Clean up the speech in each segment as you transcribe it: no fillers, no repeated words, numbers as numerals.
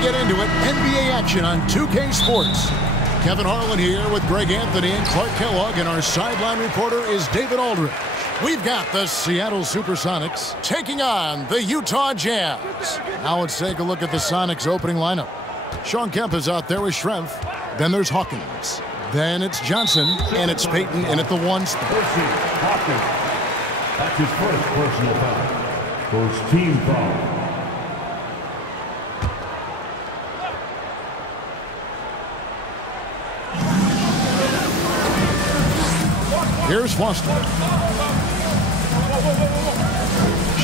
get into it, NBA action on 2K Sports. Kevin Harlan here with Greg Anthony and Clark Kellogg, and our sideline reporter is David Aldridge. We've got the Seattle Supersonics taking on the Utah Jazz. Now let's take a look at the Sonics opening lineup. Shawn Kemp is out there with Schrempf. Then there's Hawkins. Then it's Johnson, and it's Payton in at the 1 spot. Hawkins. That's his first personal foul. First team foul. Here's Foster.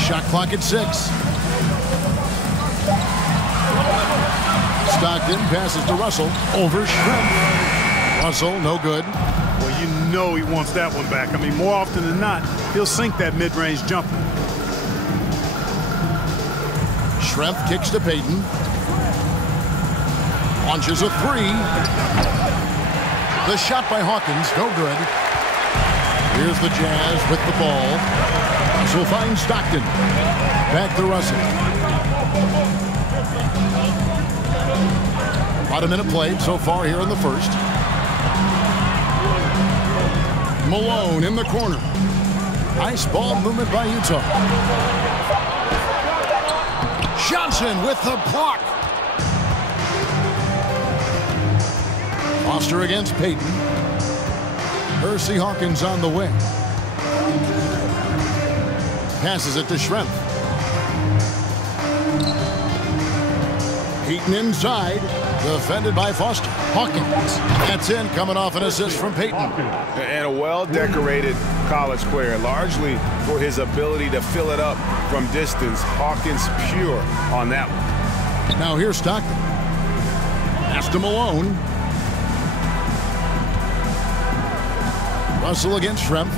Shot clock at 6. Stockton passes to Russell over Schrempf. Russell, no good. Well, you know he wants that one back. I mean, more often than not, he'll sink that mid-range jumper. Schrempf kicks to Payton. Launches a 3. The shot by Hawkins, no good. Here's the Jazz with the ball. Russell finds Stockton. Back to Russell. About a minute played so far here in the first. Malone in the corner. Nice ball movement by Utah. Johnson with the block. Foster against Payton. Hersey Hawkins on the wing. Passes it to Schrempf. Payton inside. Defended by Foster. Hawkins. That's in, coming off an assist from Payton. And a well-decorated college player, largely for his ability to fill it up from distance. Hawkins pure on that one. Now here's Stockton. Pass to Malone. Russell against Schrempf.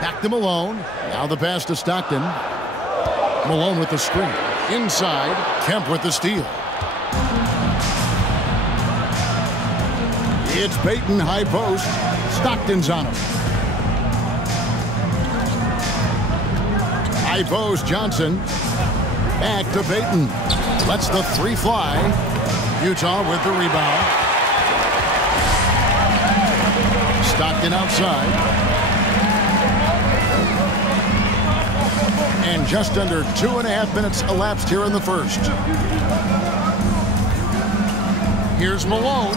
Back to Malone. Now the pass to Stockton. Malone with the screen. Inside. Kemp with the steal. It's Payton, high post. Stockton's on him. High post, Johnson. Back to Payton. Lets the 3 fly. Utah with the rebound. Stockton outside. And just under 2.5 minutes elapsed here in the first. Here's Malone.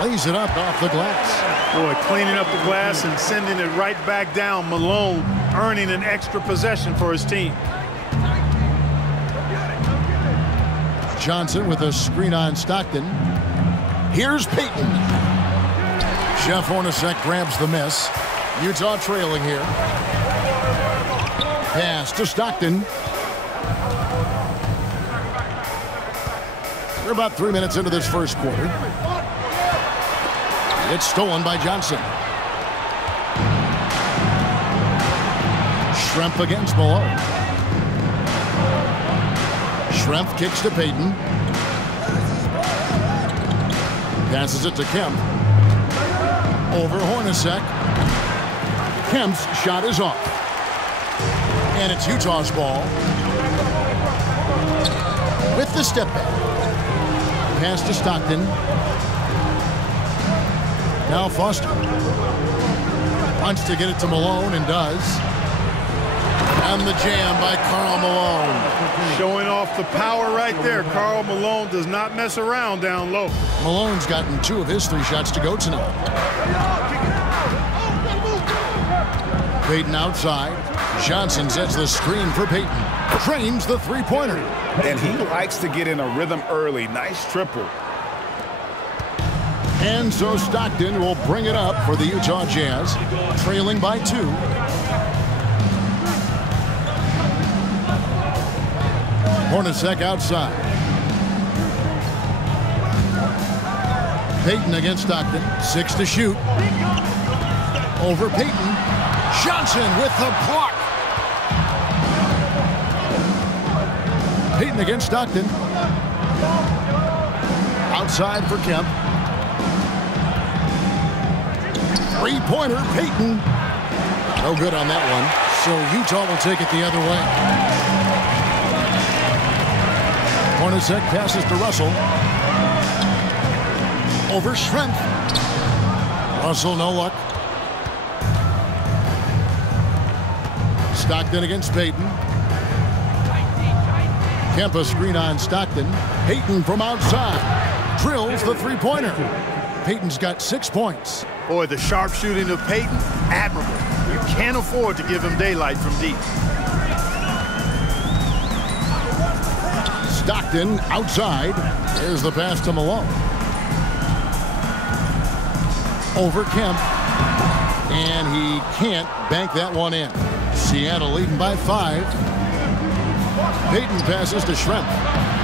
Lays it up off the glass. Boy, cleaning up the glass and sending it right back down. Malone earning an extra possession for his team. Johnson with a screen on Stockton. Here's Payton. Jeff Hornacek grabs the miss. Utah trailing here. Pass to Stockton. We're about 3 minutes into this first quarter. It's stolen by Johnson. Schrempf against Malone. Schrempf kicks to Payton. Passes it to Kemp. Over Hornacek. Kemp's shot is off. And it's Utah's ball. With the step back. Pass to Stockton. Now Foster. Wants to get it to Malone and does. And the jam by Karl Malone. Showing off the power right there. Karl Malone does not mess around down low. Malone's gotten 2 of his 3 shots to go tonight. Payton outside. Johnson sets the screen for Payton. Trains the 3-pointer. And he likes to get in a rhythm early. Nice triple. And so Stockton will bring it up for the Utah Jazz, trailing by 2. Hornacek outside. Payton against Stockton. 6 to shoot. Over Payton. Johnson with the block. Payton against Stockton. Outside for Kemp. 3-pointer, Payton. No good on that one. So Utah will take it the other way. Hornacek passes to Russell. Over Strength. Russell, no luck. Stockton against Payton. Kempa screen on Stockton. Payton from outside. Drills the three-pointer. Payton's got 6 points. Boy, the sharpshooting of Payton, admirable. You can't afford to give him daylight from deep. Stockton outside. There's the pass to Malone. Over Kemp. And he can't bank that one in. Seattle leading by 5. Payton passes to Schrempf.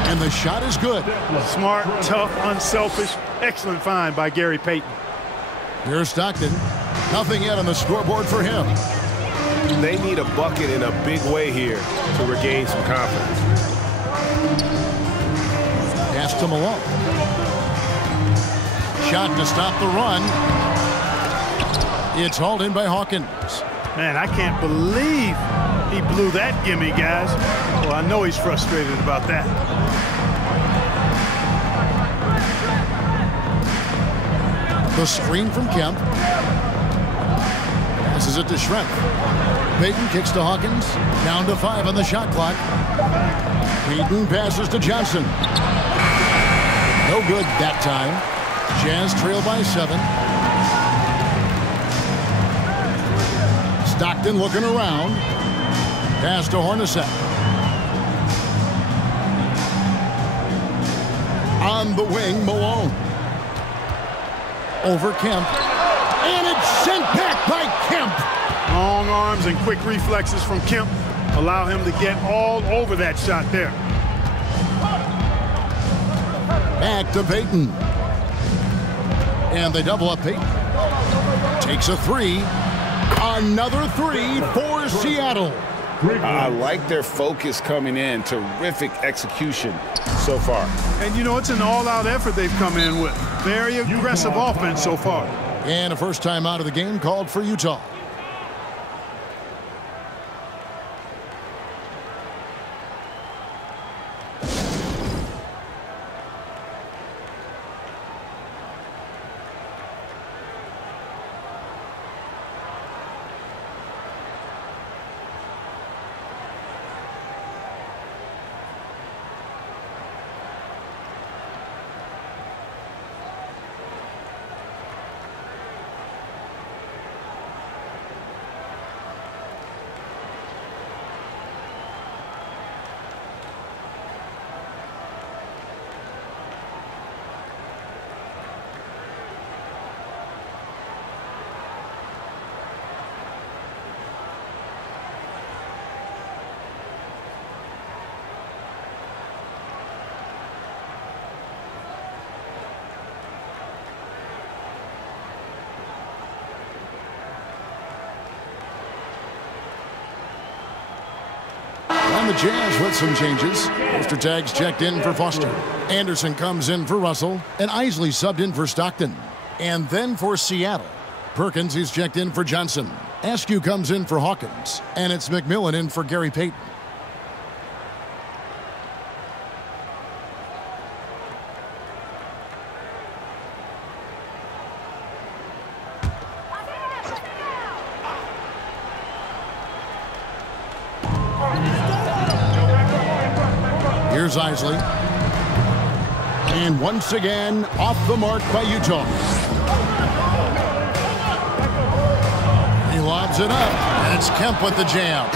And the shot is good. Smart, tough, unselfish. Excellent find by Gary Payton. Here's Stockton. Nothing yet on the scoreboard for him. They need a bucket in a big way here to regain some confidence. Pass to Malone. Shot to stop the run. It's hauled in by Hawkins. Man, I can't believe he blew that gimme, guys. Well, I know he's frustrated about that. The screen from Kemp. Passes it to Schrempf. Payton kicks to Hawkins. Down to 5 on the shot clock. Payton passes to Johnson. No good that time. Jazz trail by 7. Stockton looking around. Pass to Hornacek. On the wing, Malone. Over Kemp. And it's sent back by Kemp. Long arms and quick reflexes from Kemp allow him to get all over that shot there. Back to Payton. And they double up Payton. Takes a 3. Another 3 for Seattle. I like their focus coming in. Terrific execution so far. And, you know, it's an all-out effort they've come in with. Very aggressive offense so far. And a first time out of the game called for Utah. The Jazz with some changes. Poster tags checked in for Foster. Anderson comes in for Russell. And Isley subbed in for Stockton. And then for Seattle, Perkins is checked in for Johnson. Askew comes in for Hawkins. And it's McMillan in for Gary Payton. Here's Isley. And once again, off the mark by Utah. He lobs it up, and it's Kemp with the jam.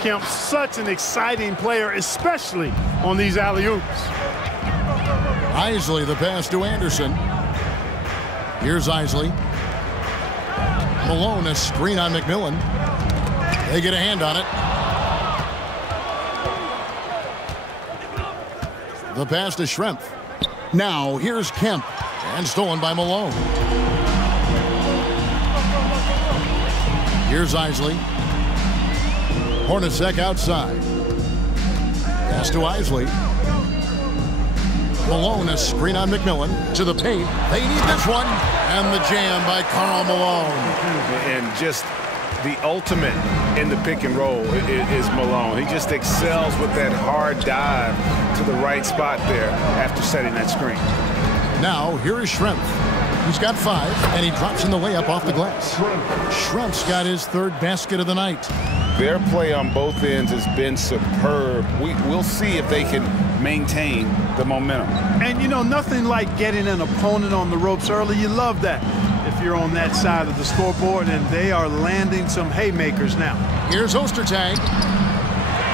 Kemp, such an exciting player, especially on these alley-oops. Isley, the pass to Anderson. Here's Isley. Malone, a screen on McMillan. They get a hand on it. The pass to Schrempf. Now, here's Kemp. And stolen by Malone. Here's Isley. Hornacek outside. Pass to Isley. Malone, a screen on McMillan. To the paint. They need this one. And the jam by Karl Malone. And just The ultimate in the pick and roll is Malone. He just excels with that hard dive to the right spot there after setting that screen. Now, here is Schrempf. He's got 5, and he drops in the layup off the glass. Schrempf's got his 3rd basket of the night. Their play on both ends has been superb. We'll see if they can maintain the momentum. And, you know, nothing like getting an opponent on the ropes early. You love that if you're on that side of the scoreboard, and they are landing some haymakers now. Here's Ostertag.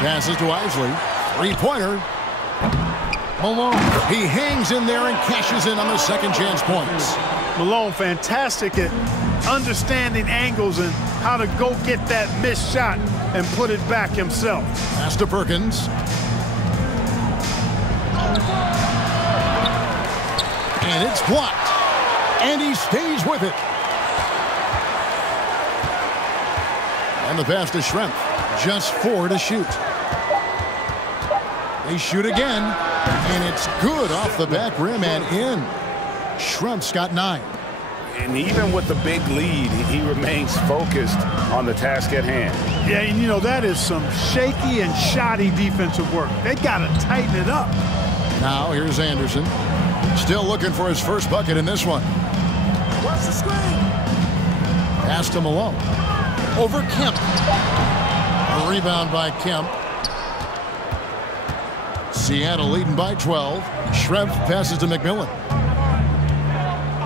Passes to Isley. 3-pointer. Malone. He hangs in there and cashes in on the second chance points. Malone, fantastic at understanding angles and how to go get that missed shot and put it back himself. Pass to Perkins. And it's blocked. And he stays with it. And the pass to Schrempf. Just 4 to shoot. They shoot again. And it's good off the back rim and in. Schrempf's got 9. And even with the big lead, he remains focused on the task at hand. Yeah, and you know, that is some shaky and shoddy defensive work. They got to tighten it up. Now here's Anderson. Still looking for his first bucket in this one. Watch the screen. Pass to Malone. Over Kemp. A rebound by Kemp. Seattle leading by 12. Schrempf passes to McMillan.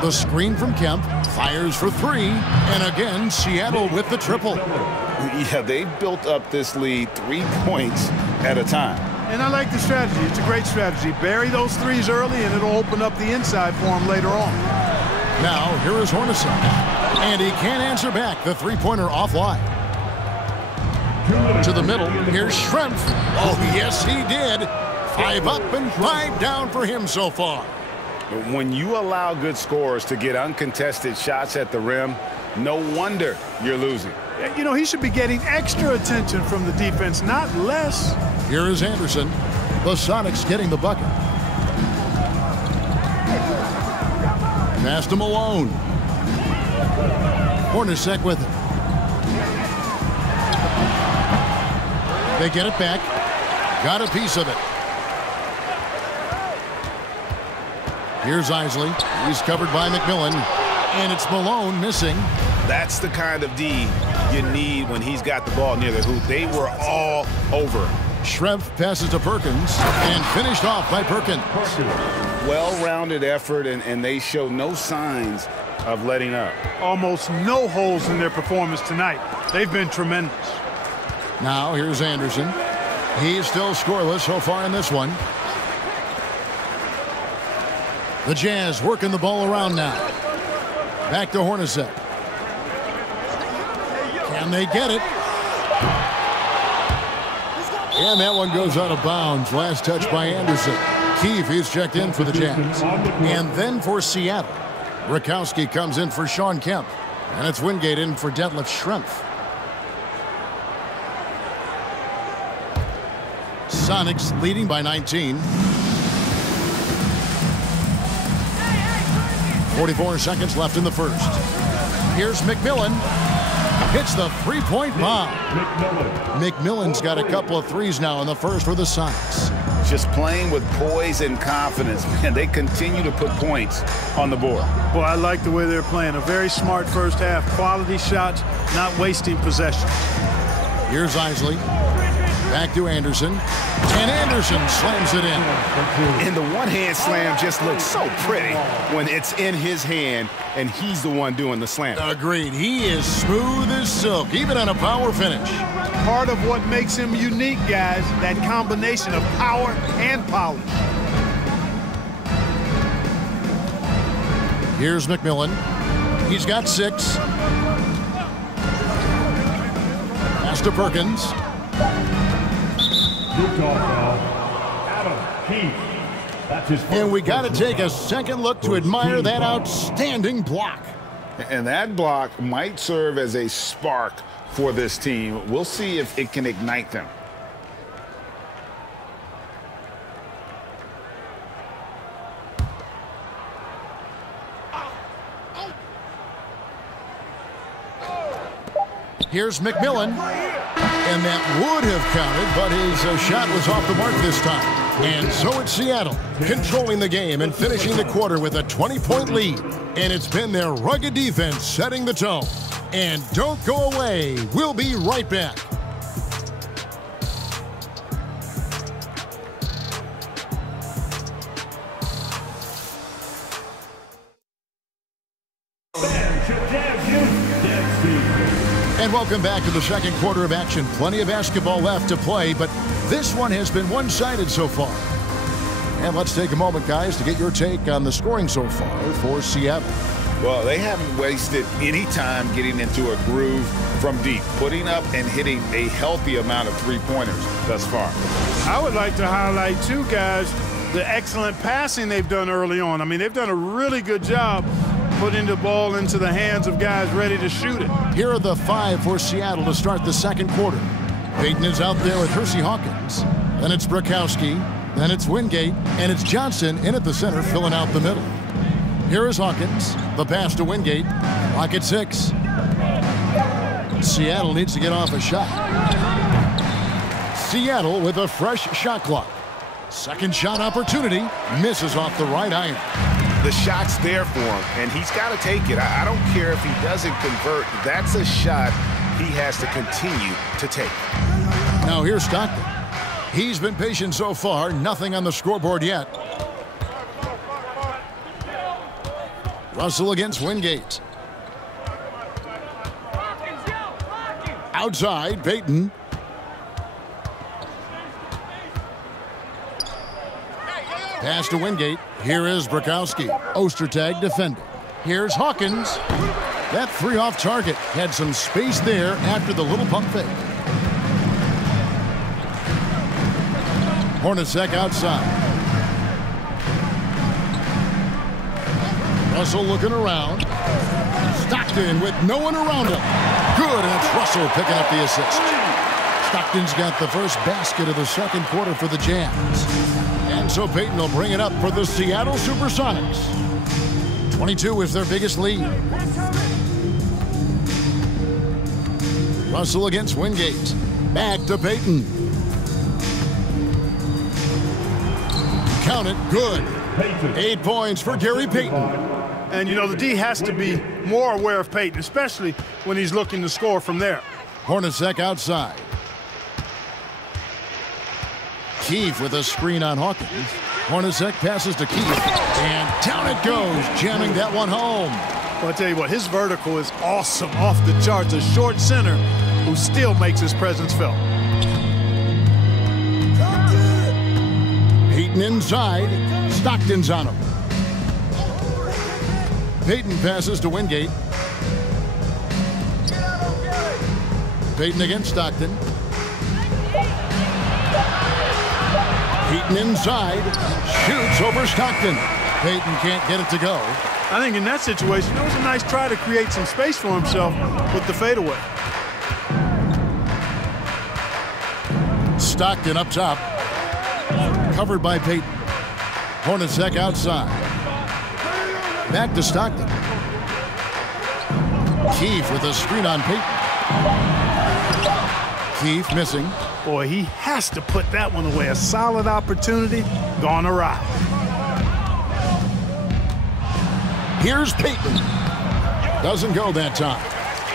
The screen from Kemp. Fires for 3. And again, Seattle with the triple. Yeah, they've built up this lead 3 points at a time. And I like the strategy. It's a great strategy. Bury those threes early, and it'll open up the inside for him later on. Now, here is Hornacek. And he can't answer back. The 3-pointer offline. To the middle. Here's Schrempf. Oh, yes, he did. 5 up and 5 down for him so far. When you allow good scorers to get uncontested shots at the rim, no wonder you're losing. You know, he should be getting extra attention from the defense, not less. Here is Anderson. The Sonics getting the bucket. Pass to Malone. Hornacek with it. They get it back. Got a piece of it. Here's Isley. He's covered by McMillan. And it's Malone missing. That's the kind of D you need when he's got the ball near the hoop. They were all over. Schrempf passes to Perkins and finished off by Perkins. Well-rounded effort, and they show no signs of letting up. Almost no holes in their performance tonight. They've been tremendous. Now here's Anderson. He's still scoreless so far in this one. The Jazz working the ball around now. Back to Hornacek. Can they get it? And that one goes out of bounds. Last touch by Anderson. Keefe is checked in for the Jazz. And then for Seattle, Rakowski comes in for Sean Kemp. And it's Wingate in for Detlef Schrempf. Sonics leading by 19. 44 seconds left in the first. Here's McMillan. Hits the 3-point bomb. McMillan's got a couple of threes now in the first for the Sonics. Just playing with poise and confidence, and they continue to put points on the board. Boy, I like the way they're playing. A very smart first half. Quality shots, not wasting possession. Here's Isley. Back to Anderson. And Anderson slams it in. And the one-hand slam just looks so pretty when it's in his hand and he's the one doing the slam. Agreed. He is smooth as silk, even on a power finish. Part of what makes him unique, guys, that combination of power and polish. Here's McMillan. He's got 6. Pass to Perkins. And we got to take a second look to admire that outstanding block. And that block might serve as a spark for this team. We'll see if it can ignite them. Here's McMillan. And that would have counted, but his shot was off the mark this time. And so it's Seattle, controlling the game and finishing the quarter with a 20-point lead. And it's been their rugged defense setting the tone. And don't go away. We'll be right back. And welcome back to the second quarter of action. Plenty of basketball left to play, but this one has been one-sided so far. And let's take a moment, guys, to get your take on the scoring so far for Seattle. Well, they haven't wasted any time getting into a groove from deep, putting up and hitting a healthy amount of three-pointers thus far. I would like to highlight, too, guys, the excellent passing they've done early on. I mean, they've done a really good job putting the ball into the hands of guys ready to shoot it. Here are the 5 for Seattle to start the second quarter. Payton is out there with Hersey Hawkins. Then it's Brakowski. Then it's Wingate. And it's Johnson in at the center, filling out the middle. Here is Hawkins. The pass to Wingate. Clock at 6. Seattle needs to get off a shot. Seattle with a fresh shot clock. Second shot opportunity. Misses off the right iron. The shot's there for him, and he's got to take it. I don't care if he doesn't convert. That's a shot he has to continue to take. Now here's Stockton. He's been patient so far. Nothing on the scoreboard yet. Russell against Wingate. Outside, Payton. Pass to Wingate. Here is Brakowski. Ostertag defending. Here's Hawkins. That three off target. Had some space there after the little pump fake. Hornacek outside. Russell looking around. Stockton with no one around him. Good, and it's Russell picking up the assist. Stockton's got the first basket of the second quarter for the Jazz. And so Payton will bring it up for the Seattle Supersonics. 22 is their biggest lead. Russell against Wingate. Back to Payton. Count it, good. 8 points for Gary Payton. And, you know, the D has to be more aware of Payton, especially when he's looking to score from there. Hornacek outside. Keefe with a screen on Hawkins. Hornacek passes to Keefe, and down it goes, jamming that one home. Well, I tell you what, his vertical is awesome, off the charts. A short center who still makes his presence felt. Payton inside. Stockton's on him. Payton passes to Wingate. Payton against Stockton. Payton inside. Shoots over Stockton. Payton can't get it to go. I think in that situation, it was a nice try to create some space for himself with the fadeaway. Stockton up top. Covered by Payton. Hornacek outside. Back to Stockton. Keefe with a screen on Payton. Keefe missing. Boy, he has to put that one away. A solid opportunity gone awry. Here's Payton. Doesn't go that time.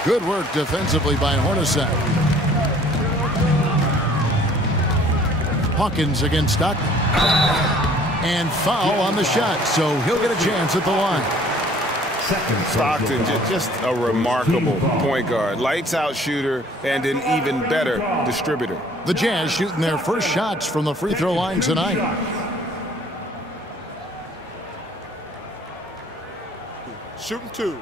Good work defensively by Hornacek. Hawkins against Stockton. And foul on the shot, so he'll get a chance at the line. Stockton, just a remarkable point guard. Lights out shooter and an even better distributor. The Jazz shooting their first shots from the free throw line tonight. Shooting 2.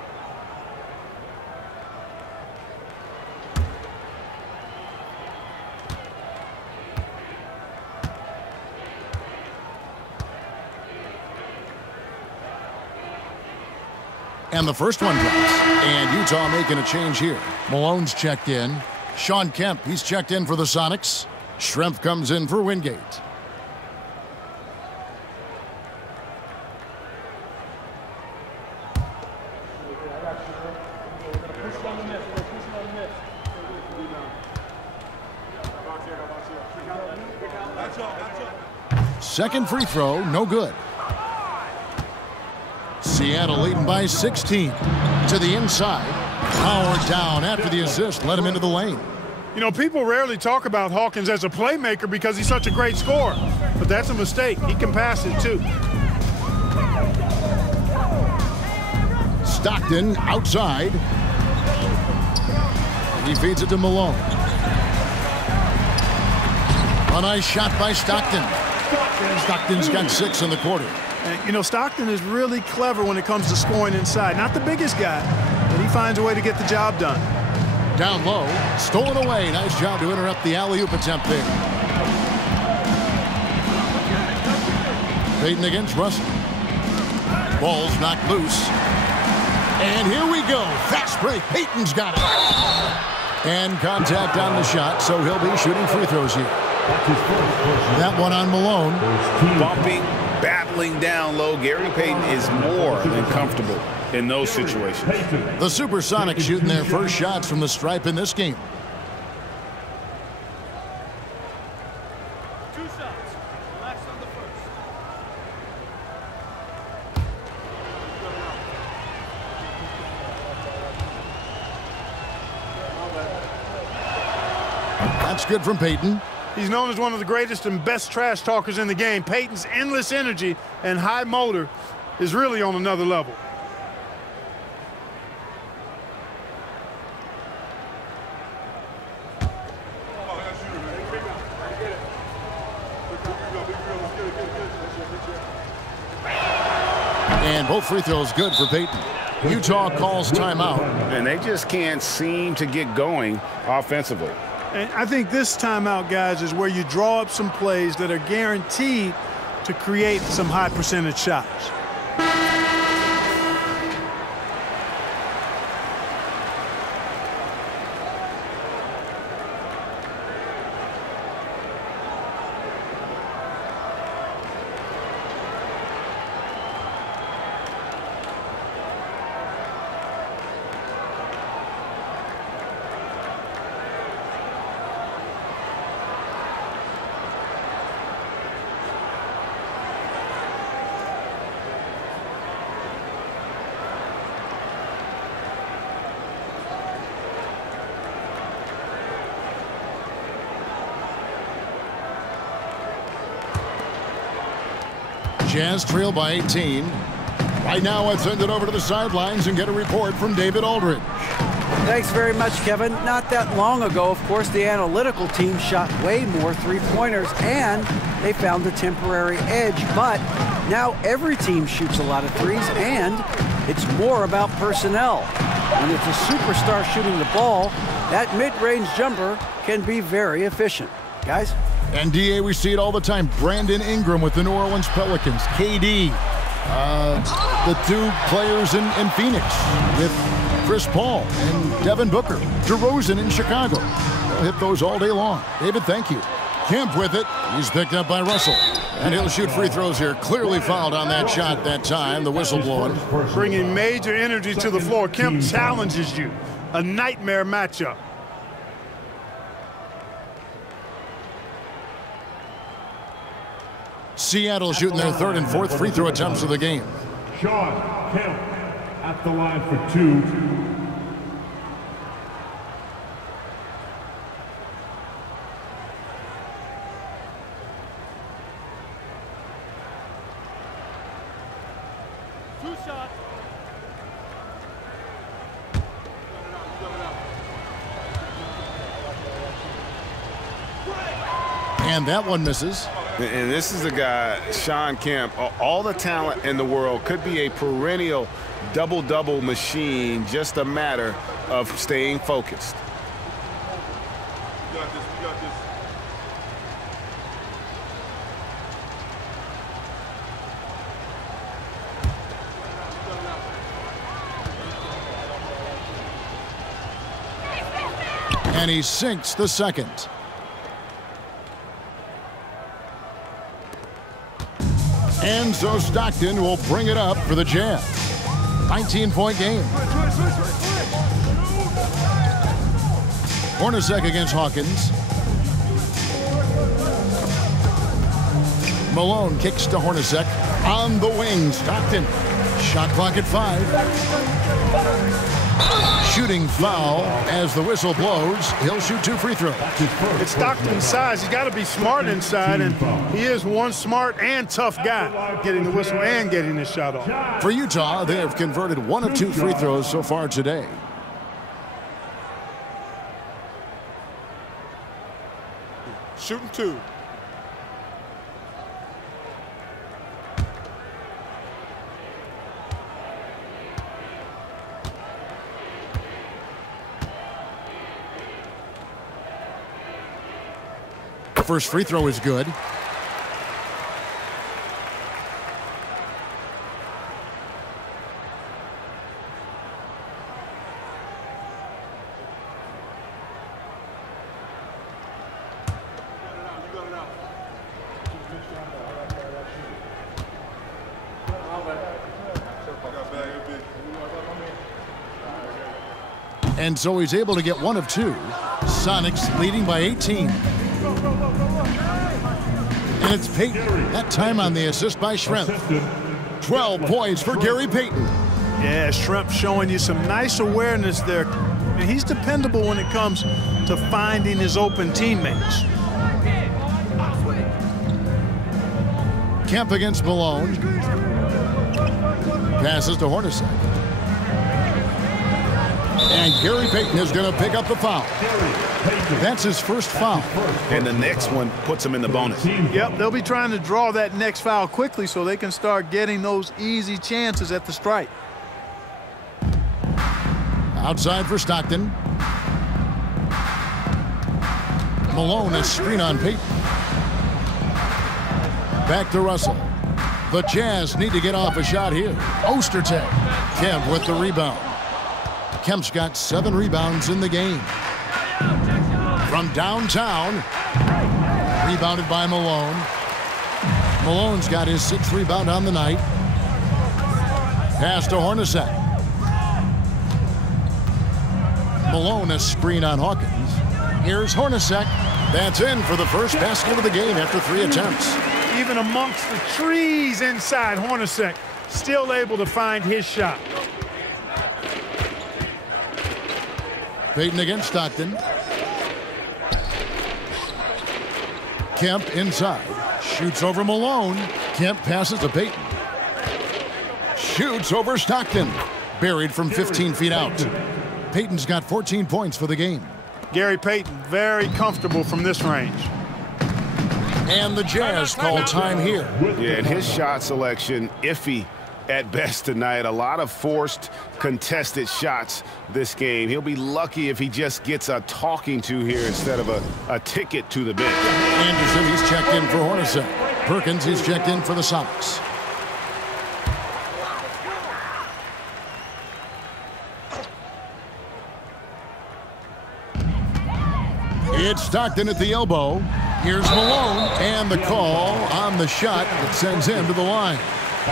And the first one drops. And Utah making a change here. Malone's checked in. Sean Kemp, he's checked in for the Sonics. Schrempf comes in for Wingate. Second free throw, no good. Seattle leading by 16. To the inside. Powered down after the assist, led him into the lane. You know, people rarely talk about Hawkins as a playmaker because he's such a great scorer. But that's a mistake. He can pass it, too. Stockton outside. He feeds it to Malone. A nice shot by Stockton. Stockton's got 6 in the quarter. And, you know, Stockton is really clever when it comes to scoring inside. Not the biggest guy, but he finds a way to get the job done. Down low, stolen away. Nice job to interrupt the alley-oop attempt there. Payton against Russell. Ball's knocked loose. And here we go. Fast break. Payton's got it. And contact on the shot, so he'll be shooting free throws here. That one on Malone. Bumping, battling down low. Gary Payton is more than comfortable in those situations. The Supersonics shooting their first shots from the stripe in this game. That's good from Payton. He's known as one of the greatest and best trash talkers in the game. Payton's endless energy and high motor is really on another level. And both free throws good for Payton. Utah calls timeout. And they just can't seem to get going offensively. And I think this timeout, guys, is where you draw up some plays that are guaranteed to create some high percentage shots. Jazz trail by 18. Right now, let's send it over to the sidelines and get a report from David Aldridge. Thanks very much, Kevin. Not that long ago, of course, the analytical team shot way more three-pointers, and they found a temporary edge. But now every team shoots a lot of threes, and it's more about personnel. When it's a superstar shooting the ball, that mid-range jumper can be very efficient. Guys? And, D.A., we see it all the time. Brandon Ingram with the New Orleans Pelicans. KD, the two players in Phoenix with Chris Paul and Devin Booker. DeRozan in Chicago. They'll hit those all day long. David, thank you. Kemp with it. He's picked up by Russell. And he'll shoot free throws here. Clearly fouled on that shot that time. The whistle blowing. Bringing major energy to the floor. Kemp challenges you. A nightmare matchup. Seattle shooting their third and fourth free throw attempts of the game. Sean Kemp at the line for 2. And that one misses. And this is the guy, Sean Kemp, all the talent in the world, could be a perennial double-double machine, just a matter of staying focused. We got this. And he sinks the second. And so Stockton will bring it up for the Jazz. 19-point game. Hornacek against Hawkins. Malone kicks to Hornacek. On the wing, Stockton. Shot clock at 5. Shooting foul as the whistle blows. He'll shoot 2 free throws. It's Stockton's size. He's got to be smart inside, and he is one smart and tough guy, getting the whistle and getting his shot off. For Utah, they have converted 1 of 2 free throws so far today. Shooting 2. First free throw is good. And so he's able to get 1 of 2. Sonics leading by 18. And it's Payton. That time on the assist by Schrempf. 12 points for Gary Payton. Yeah, Schrempf showing you some nice awareness there. And he's dependable when it comes to finding his open teammates. Kemp against Malone. Passes to Hornacek. And Gary Payton is going to pick up the foul. That's his first foul. And the next one puts him in the bonus. Yep, they'll be trying to draw that next foul quickly so they can start getting those easy chances at the stripe. Outside for Stockton. Malone, a screen on Payton. Back to Russell. The Jazz need to get off a shot here. Ostertag. Kemp with the rebound. Kemp's got 7 rebounds in the game. From downtown, rebounded by Malone. Malone's got his 6th rebound on the night. Pass to Hornacek. Malone, a screen on Hawkins. Here's Hornacek. That's in for the first basket of the game after 3 attempts. Even amongst the trees inside, Hornacek still able to find his shot. Payton against Stockton. Kemp inside. Shoots over Malone. Kemp passes to Payton. Shoots over Stockton. Buried from 15 feet out. Payton's got 14 points for the game. Gary Payton very comfortable from this range. And the Jazz call time here. Yeah, and his shot selection iffy at best tonight. A lot of forced, contested shots this game. He'll be lucky if he just gets a talking to here instead of a ticket to the bench. Anderson, he's checked in for Hornacek. Perkins, he's checked in for the Sonics. It's Stockton at the elbow. Here's Malone, and the call on the shot that sends him to the line.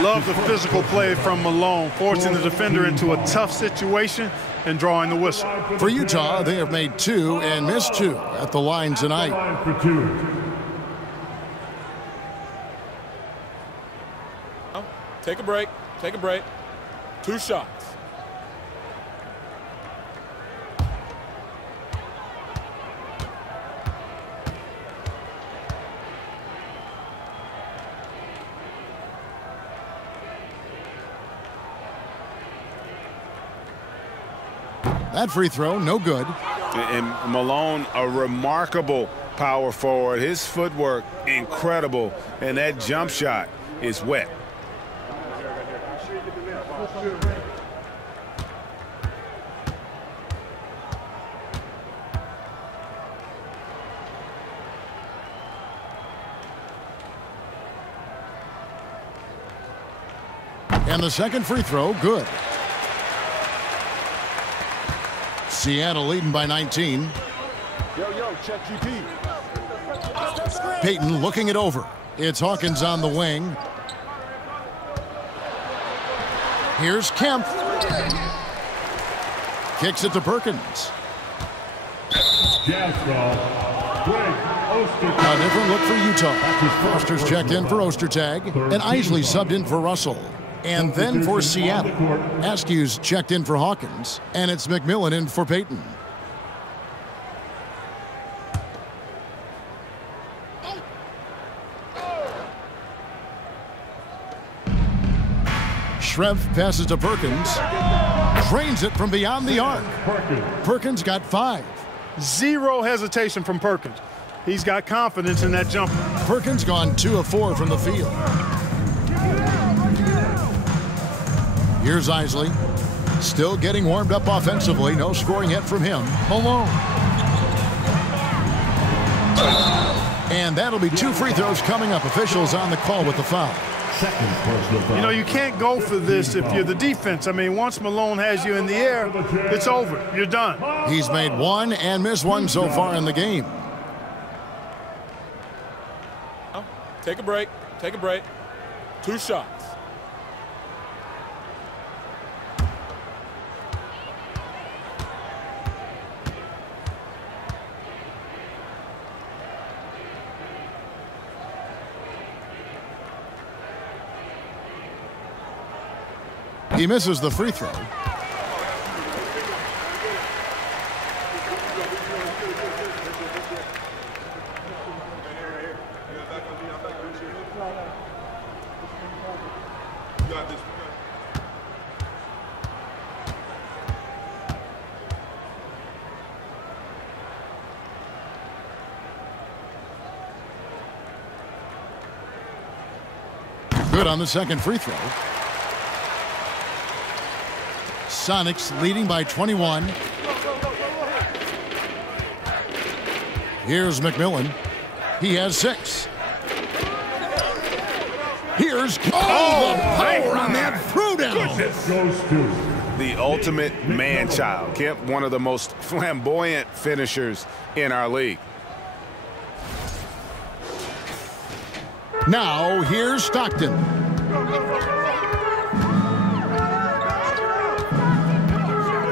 Love the physical play from Malone, forcing the defender into a tough situation and drawing the whistle. For Utah, they have made 2 and missed 2 at the line tonight. Take a break. Take a break. 2 shots. That free throw, no good. And Malone, a remarkable power forward. His footwork, incredible. And that jump shot is wet. And the second free throw, good. Seattle leading by 19. Check GP. Payton looking it over. It's Hawkins on the wing. Here's Kemp. Kicks it to Perkins. Jazz ball. A different look for Utah. Foster's checked in for Ostertag, and Isley subbed in for Russell. And then for Seattle, Askew's checked in for Hawkins, and it's McMillan in for Payton. Schrempf passes to Perkins. Drains it from beyond the arc. Perkins got 5. Zero hesitation from Perkins. He's got confidence in that jumper. Perkins gone 2 of 4 from the field. Here's Isley. Still getting warmed up offensively. No scoring yet from him. Malone. And that'll be 2 free throws coming up. Officials on the call with the foul. You know, you can't go for this if you're the defense. I mean, once Malone has you in the air, it's over. You're done. He's made 1 and missed 1 so far in the game. Take a break. Take a break. 2 shots. He misses the free throw. Good on the second free throw. Sonics leading by 21. Here's McMillan. He has 6. Here's the power on that throwdown. Goes to The ultimate man-child. Kemp, one of the most flamboyant finishers in our league. Now here's Stockton.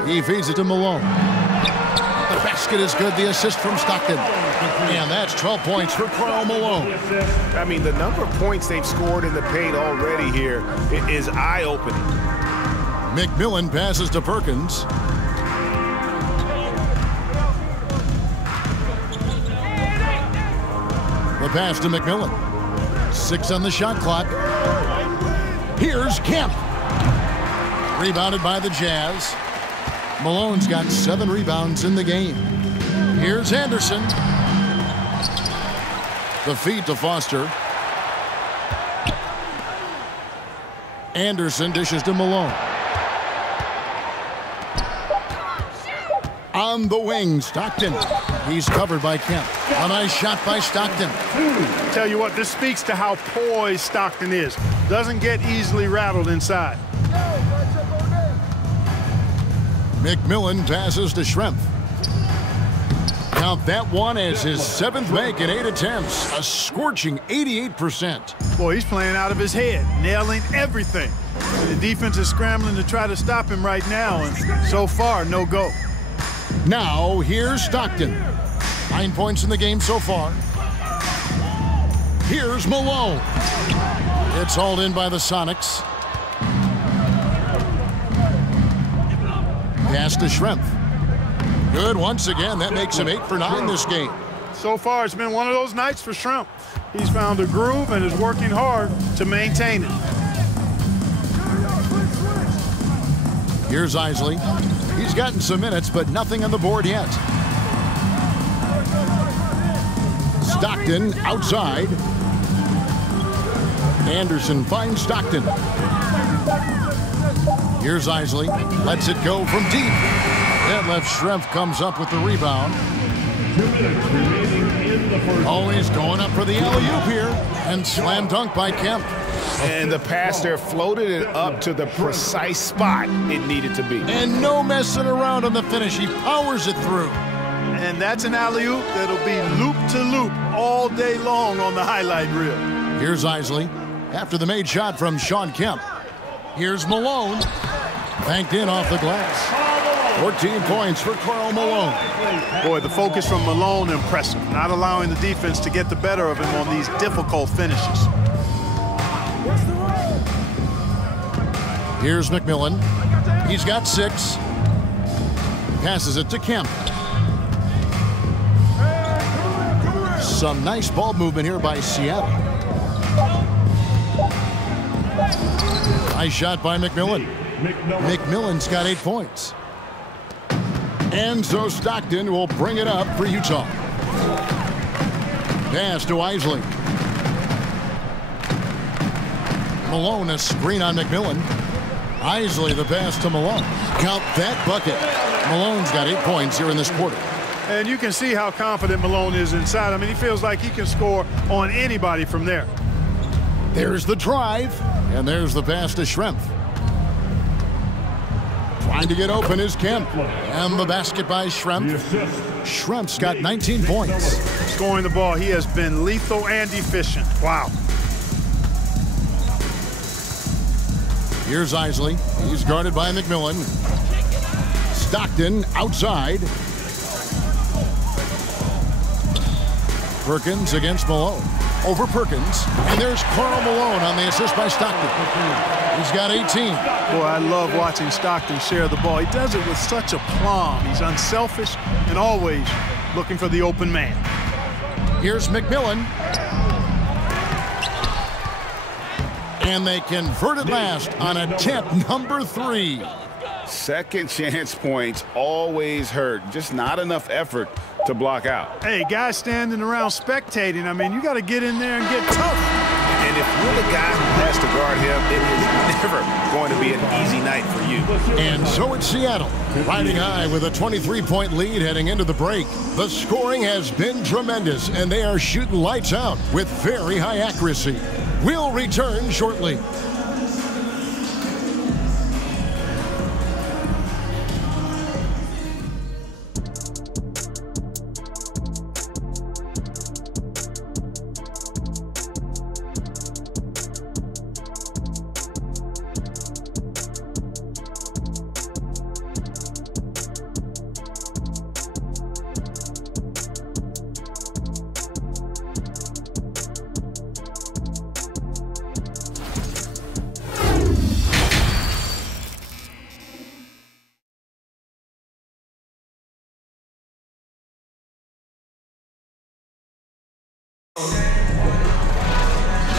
He feeds it to Malone. The basket is good. The assist from Stockton. And that's 12 points for Karl Malone. I mean, the number of points they've scored in the paint already here is eye-opening. McMillan passes to Perkins. The pass to McMillan. 6 on the shot clock. Here's Kemp. Rebounded by the Jazz. Malone's got 7 rebounds in the game. Here's Anderson. The feed to Foster. Anderson dishes to Malone. On the wing, Stockton. He's covered by Kemp. A nice shot by Stockton. Tell you what, this speaks to how poised Stockton is. Doesn't get easily rattled inside. McMillan passes to Schrempf. Count that one as his 7th make in 8 attempts. A scorching 88%. Boy, he's playing out of his head, nailing everything. The defense is scrambling to try to stop him right now, and so far, no go. Now, here's Stockton. 9 points in the game so far. Here's Malone. It's hauled in by the Sonics. Pass to Schrempf. Good once again. That makes him 8 for 9 this game. So far, it's been one of those nights for Schrempf. He's found a groove and is working hard to maintain it. Here's Isley. He's gotten some minutes, but nothing on the board yet. Stockton outside. Anderson finds Stockton. Here's Isley. Lets it go from deep. That left Schrempf comes up with the rebound. 2 minutes remaining in the first. Always going up for the alley-oop here. And slam dunk by Kemp. And the pass there floated it up to the precise spot it needed to be. And no messing around on the finish. He powers it through. And that's an alley-oop that'll be loop-to-loop all day long on the highlight reel. Here's Isley. After the made shot from Sean Kemp. Here's Malone. Banked in off the glass. 14 points for Karl Malone. Boy, the focus from Malone impressive, not allowing the defense to get the better of him on these difficult finishes. Here's McMillan. He's got 6. Passes it to Kemp. Some nice ball movement here by Seattle. Nice shot by McMillan. McMillan's got 8 points. And so Stockton will bring it up for Utah. Pass to Isley. Malone, a screen on McMillan. Isley, the pass to Malone. Count that bucket. Malone's got 8 points here in this quarter. And you can see how confident Malone is inside. I mean, he feels like he can score on anybody from there. There's the drive, and there's the pass to Schrempf. Trying to get open is Kemp. And the basket by Schrempf. Schrempf's got 19 points. Scoring the ball, he has been lethal and efficient. Wow. Here's Isley. He's guarded by McMillan. Stockton outside. Perkins against Malone. Over Perkins. And there's Karl Malone on the assist by Stockton. He's got 18. Boy, I love watching Stockton share the ball. He does it with such aplomb. He's unselfish and always looking for the open man. Here's McMillan. And they convert it last on attempt number 3. Second chance points always hurt. Just not enough effort to block out. Hey, guys standing around spectating, I mean, you got to get in there and get tough. And if you're the guy who has to guard him, it is never going to be an easy night for you. And so it's Seattle, riding high with a 23-point lead heading into the break. The scoring has been tremendous, and they are shooting lights out with very high accuracy. We'll return shortly.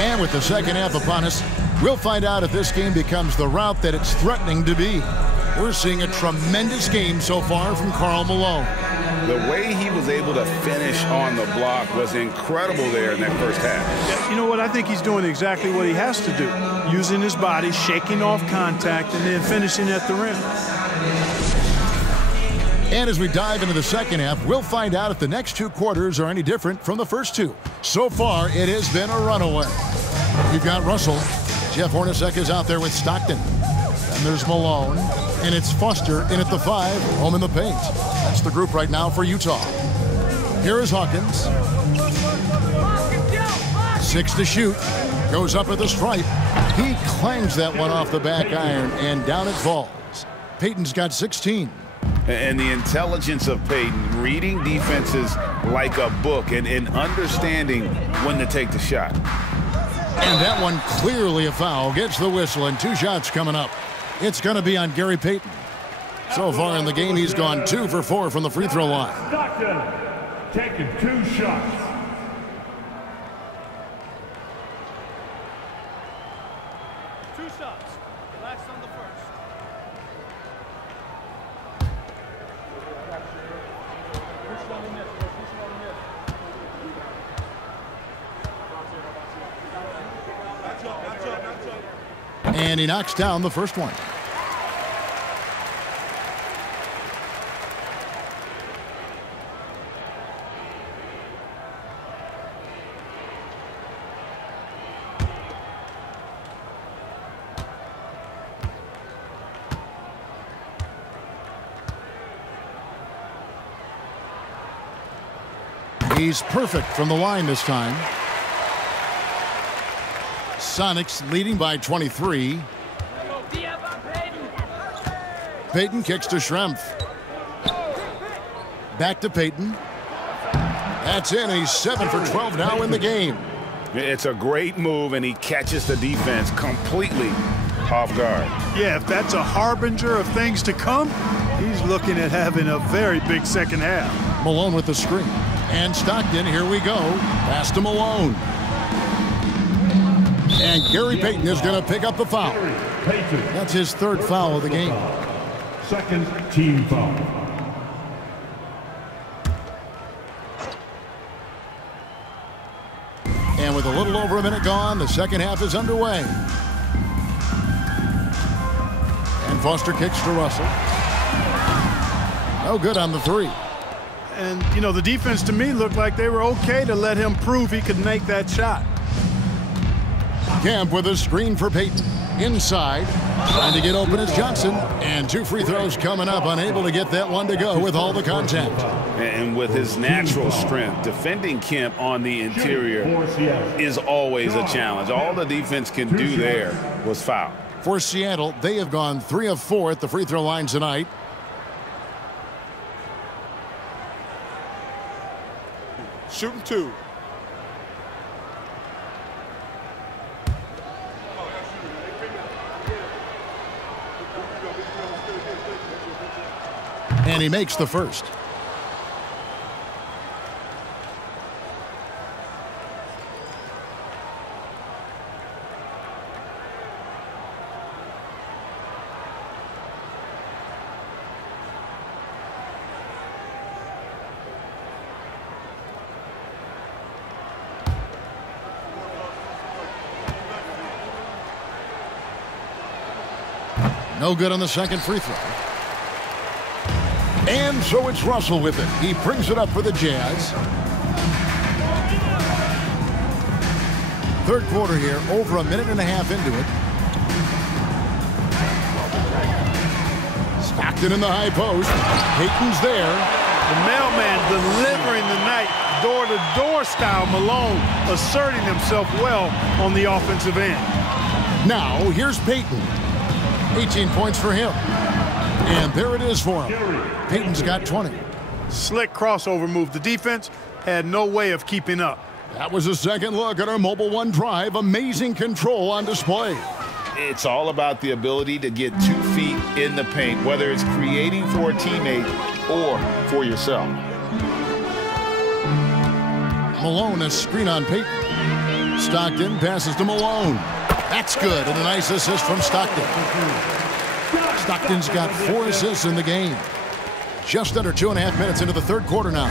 And with the second half upon us, we'll find out if this game becomes the route that it's threatening to be. We're seeing a tremendous game so far from Karl Malone. The way he was able to finish on the block was incredible there in that first half. You know what? I think he's doing exactly what he has to do. Using his body, shaking off contact, and then finishing at the rim. And as we dive into the second half, we'll find out if the next 2 quarters are any different from the first 2. So far, it has been a runaway. We've got Russell. Jeff Hornacek is out there with Stockton. Then there's Malone. And it's Foster in at the 5, home in the paint. That's the group right now for Utah. Here is Hawkins. 6 to shoot. Goes up at the stripe. He clangs that one off the back iron, and down it falls. Payton's got 16. And the intelligence of Payton, reading defenses like a book and understanding when to take the shot. And that one clearly a foul. Gets the whistle, and 2 shots coming up. It's going to be on Gary Payton. So far in the game, he's gone 2 for 4 from the free throw line. Stockton taking 2 shots. And he knocks down the first one. He's perfect from the line this time. Sonics leading by 23. Payton kicks to Schrempf. Back to Payton. That's in. He's 7 for 12 now in the game. It's a great move, and he catches the defense completely off guard. Yeah, if that's a harbinger of things to come, he's looking at having a very big second half. Malone with the screen. And Stockton, here we go. Pass to Malone. And Gary Payton is going to pick up the foul. That's his third foul of the game. Second team foul. And with a little over a minute gone, the second half is underway. And Foster kicks to Russell. No good on the three. And, you know, the defense to me looked like they were okay to let him prove he could make that shot. Camp with a screen for Payton. Inside. Trying to get open is Johnson. And 2 free throws coming up. Unable to get that one to go with all the contact. And with his natural strength, defending Kemp on the interior is always a challenge. All the defense can do there was foul. For Seattle, they have gone 3 of 4 at the free throw line tonight. Shooting 2. And he makes the first. No good on the second free throw. And so it's Russell with it. He brings it up for the Jazz. Third quarter here, over a minute and a half into it. Stockton in the high post. Payton's there. The mailman delivering the night, door-to-door style. Malone asserting himself well on the offensive end. Now, here's Payton. 18 points for him. And there it is for him. Payton's got 20. Slick crossover move. The defense had no way of keeping up. That was a second look at our Mobile One drive. Amazing control on display. It's all about the ability to get 2 feet in the paint, whether it's creating for a teammate or for yourself. Malone, a screen on Payton. Stockton passes to Malone. That's good, and a nice assist from Stockton. Stockton's got 4 assists in the game. Just under 2.5 minutes into the third quarter now.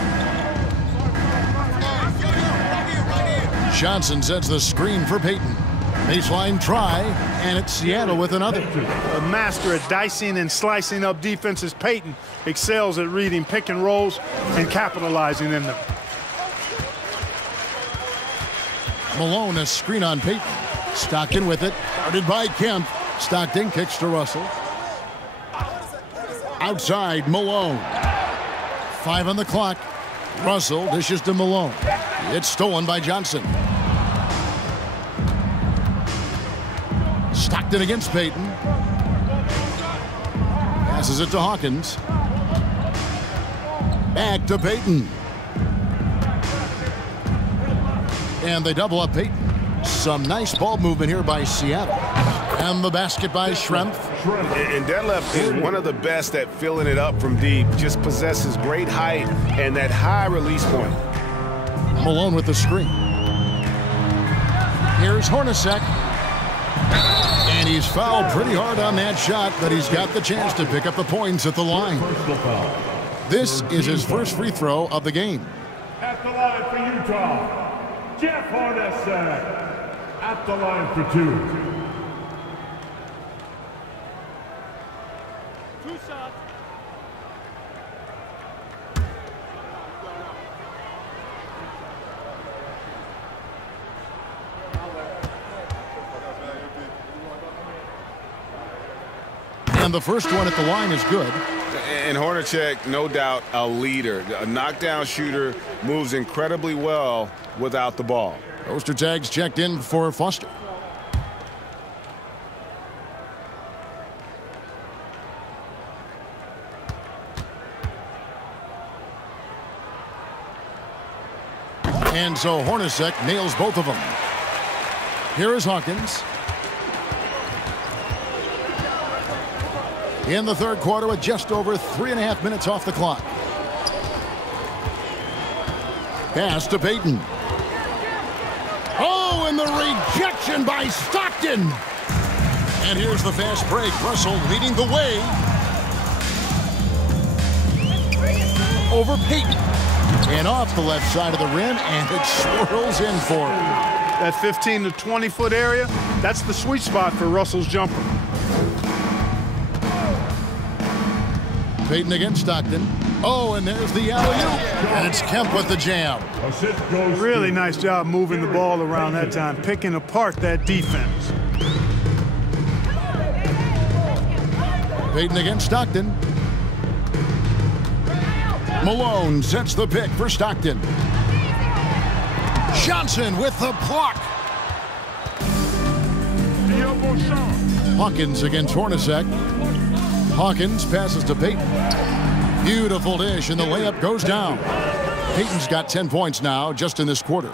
Johnson sets the screen for Payton. Baseline try, and it's Seattle with another. A master at dicing and slicing up defenses, Payton excels at reading pick and rolls and capitalizing in them. Malone, a screen on Payton. Stockton with it. Guarded by Kemp. Stockton kicks to Russell. Outside, Malone. 5 on the clock. Russell dishes to Malone. It's stolen by Johnson. Stockton against Payton. Passes it to Hawkins. Back to Payton. And they double up Payton. Some nice ball movement here by Seattle. And the basket by Schrempf. And Detlef is one of the best at filling it up from deep. Just possesses great height and that high release point. Malone with the screen. Here's Hornacek. And he's fouled pretty hard on that shot, but he's got the chance to pick up the points at the line. This is his first free throw of the game. At the line for Utah, Jeff Hornacek. At the line for 2. 2 shots. And the first one at the line is good. And Hornacek, no doubt, a leader. A knockdown shooter, moves incredibly well without the ball. Poster tags checked in for Foster. And so Hornacek nails both of them. Here is Hawkins. In the third quarter with just over 3.5 minutes off the clock. Pass to Payton. Oh, and the rejection by Stockton. And here's the fast break. Russell leading the way. Over Payton. And off the left side of the rim, and it swirls in for him. That 15 to 20 foot area, that's the sweet spot for Russell's jumper. Payton against Stockton. Oh, and there's the alley-oop. And it's Kemp with the jam. Really nice job moving the ball around that time, picking apart that defense. Payton against Stockton. Malone sets the pick for Stockton. Johnson with the block. Hawkins against Hornacek. Hawkins passes to Payton. Beautiful dish, and the layup goes down. Payton's got 10 points now just in this quarter.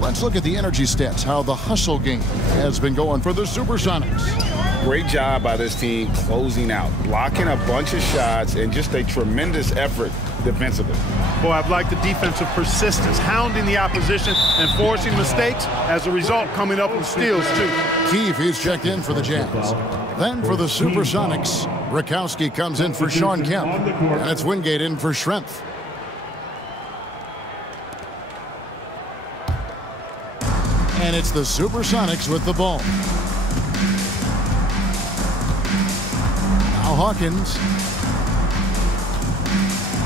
Let's look at the energy stats, how the hustle game has been going for the Supersonics. Great job by this team closing out, blocking a bunch of shots, and just a tremendous effort defensively. Boy, I've liked the defensive persistence, hounding the opposition and forcing mistakes. As a result, coming up with steals, too. Keefe is checked in for the Jazz. Then for the Supersonics, Rakowski comes in for Sean Kemp, and it's Wingate in for Schrempf. And it's the Supersonics with the ball. Now Hawkins.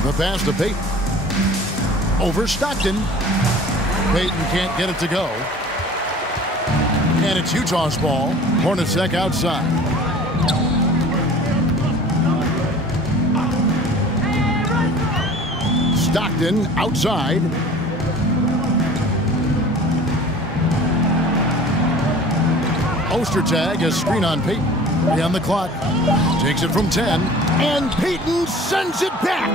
The pass to Payton. Over Stockton. Payton can't get it to go. And it's Utah's ball. Hornacek outside. Stockton outside. Ostertag, a screen on Payton. On the clock. Takes it from 10. And Payton sends it back.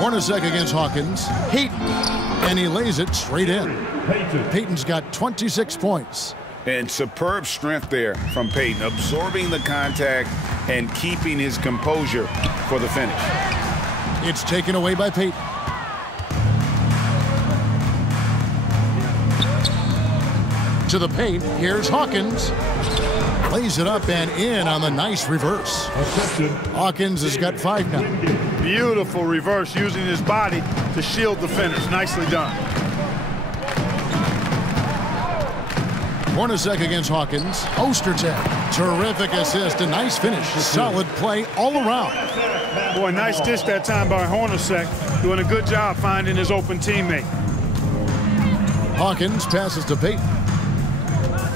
Hornacek against Hawkins. Payton. And he lays it straight in. Payton's got 26 points. And superb strength there from Payton, absorbing the contact and keeping his composure for the finish. It's taken away by Payton. To the paint, here's Hawkins. Lays it up and in on the nice reverse. Hawkins has got 5 now. Beautiful reverse, using his body to shield the finish. Nicely done. Hornacek against Hawkins. Ostertag. Terrific assist, a nice finish. Solid play all around. Boy, nice dish that time by Hornacek. Doing a good job finding his open teammate. Hawkins passes to Payton.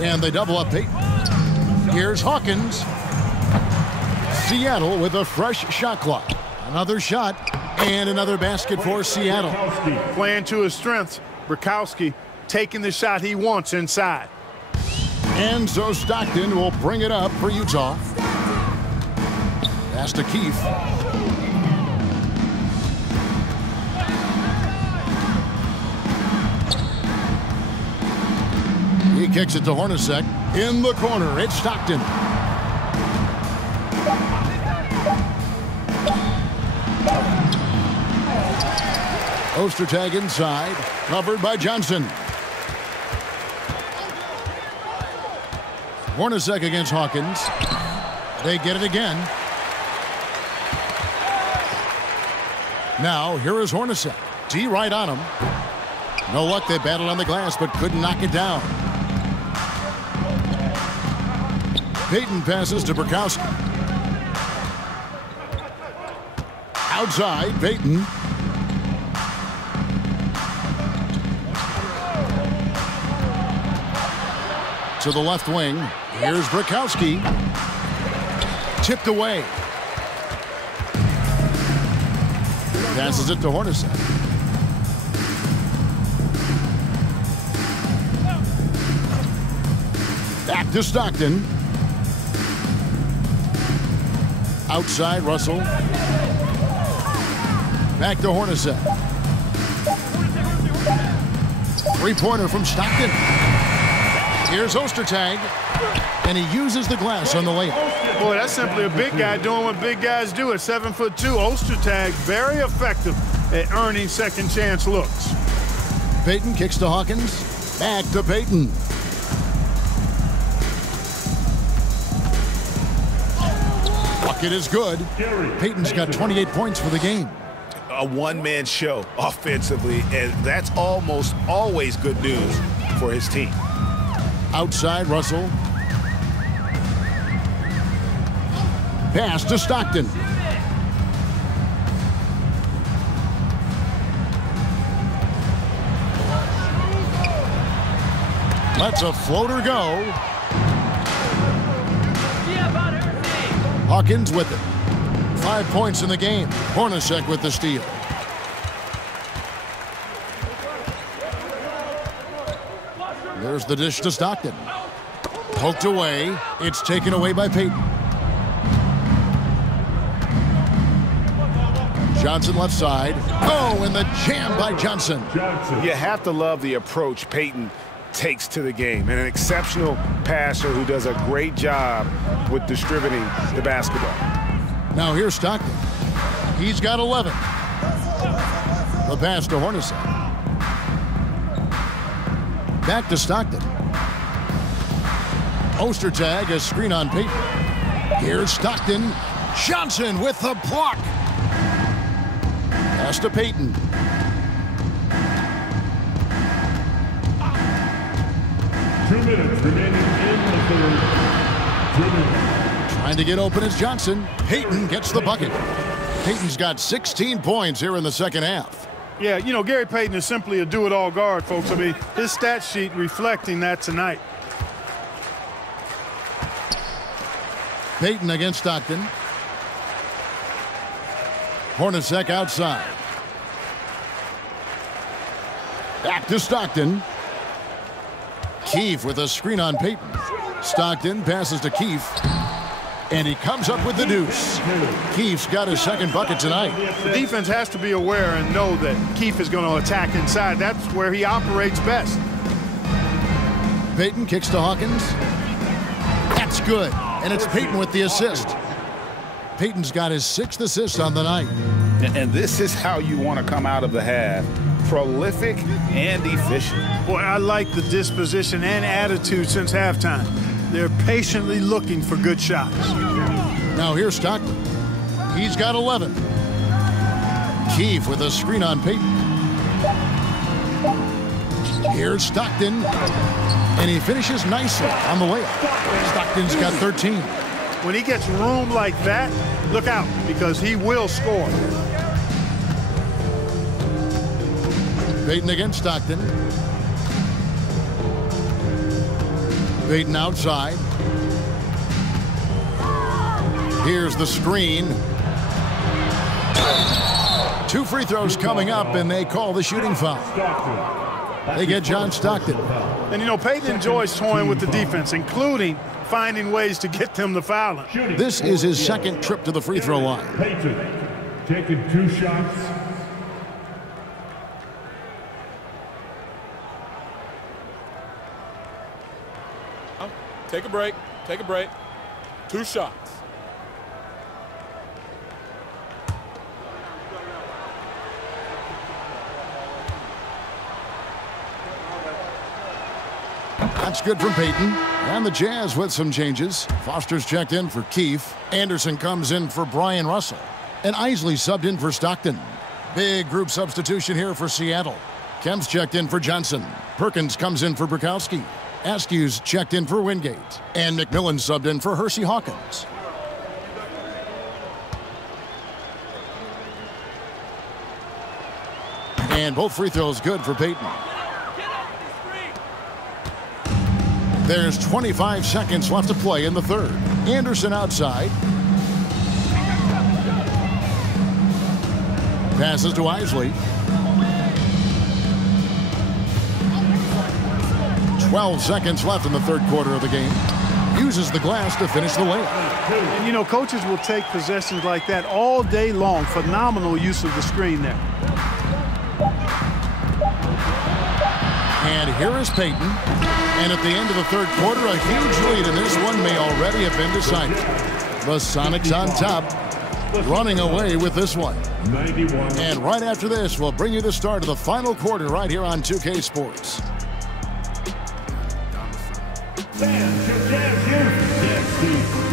And they double up Payton. Here's Hawkins. Seattle with a fresh shot clock. Another shot and another basket for Seattle. Playing to his strengths. Rakowski taking the shot he wants inside. And so Stockton will bring it up for Utah. Pass to Keefe. He kicks it to Hornacek. In the corner, it's Stockton. Ostertag inside, covered by Johnson. Hornacek against Hawkins. They get it again. Now, here is Hornacek. D right on him. No luck, they battled on the glass, but couldn't knock it down. Payton passes to Burkowski. Outside, Payton. To the left wing. Here's Burkowski. Tipped away. Passes it to Hornacek. Back to Stockton. Outside, Russell. Back to Hornacek. Three-pointer from Stockton. Here's Ostertag, and he uses the glass on the layup. Boy, that's simply a big guy doing what big guys do at 7'2". Ostertag, very effective at earning second chance looks. Payton kicks to Hawkins. Back to Payton. Bucket is good. Payton's got 28 points for the game. A one-man show offensively, and that's almost always good news for his team. Outside, Russell. Pass to Stockton. Lets a floater go. Hawkins with it. 5 points in the game. Hornacek with the steal. There's the dish to Stockton. Poked away. It's taken away by Payton. Johnson left side. Oh, and the jam by Johnson. You have to love the approach Payton takes to the game, and an exceptional passer who does a great job with distributing the basketball. Now here's Stockton. He's got 11. The pass to Hornacek. Back to Stockton. Ostertag, a screen on Payton. Here's Stockton. Johnson with the block. Pass to Payton. Two minutes remaining in the third. 2 minutes. Trying to get open is Johnson. Payton gets the bucket. Payton's got 16 points here in the second half. Yeah, you know, Gary Payton is simply a do-it-all guard, folks. I mean, his stat sheet reflecting that tonight. Payton against Stockton. Hornacek outside. Back to Stockton. Keefe with a screen on Payton. Stockton passes to Keefe. And he comes up with the deuce. Keefe's got his second bucket tonight. The defense has to be aware and know that Keefe is going to attack inside. That's where he operates best. Payton kicks to Hawkins. That's good. And it's Payton with the assist. Payton's got his 6th assist on the night. And this is how you want to come out of the half. Prolific and efficient. Boy, I like the disposition and attitude since halftime. They're patiently looking for good shots. Now here's Stockton. He's got 11. Keefe with a screen on Payton. Here's Stockton. And he finishes nicely on the layup. Stockton's got 13. When he gets room like that, look out, because he will score. Payton against Stockton. Payton outside. Here's the screen. 2 free throws coming up, and they call the shooting foul. They get John Stockton. And, you know, Payton enjoys toying with the defense, including finding ways to get them to foul him. This is his second trip to the free throw line. Payton taking 2 shots. Take a break. Take a break. 2 shots. That's good from Payton. And the Jazz with some changes. Foster's checked in for Keefe. Anderson comes in for Brian Russell. And Isley subbed in for Stockton. Big group substitution here for Seattle. Kemp's checked in for Johnson. Perkins comes in for Bukowski. Askew's checked in for Wingate. And McMillan subbed in for Hersey Hawkins. And both free throws good for Payton. There's 25 seconds left to play in the third. Anderson outside. Passes to Isley. 12 seconds left in the third quarter of the game. Uses the glass to finish the layup. And, you know, coaches will take possessions like that all day long. Phenomenal use of the screen there. And here is Peyton. And at the end of the third quarter, a huge lead in this one may already have been decided. The Sonics on top, running away with this one. 91. And right after this, we'll bring you the start of the final quarter right here on 2K Sports.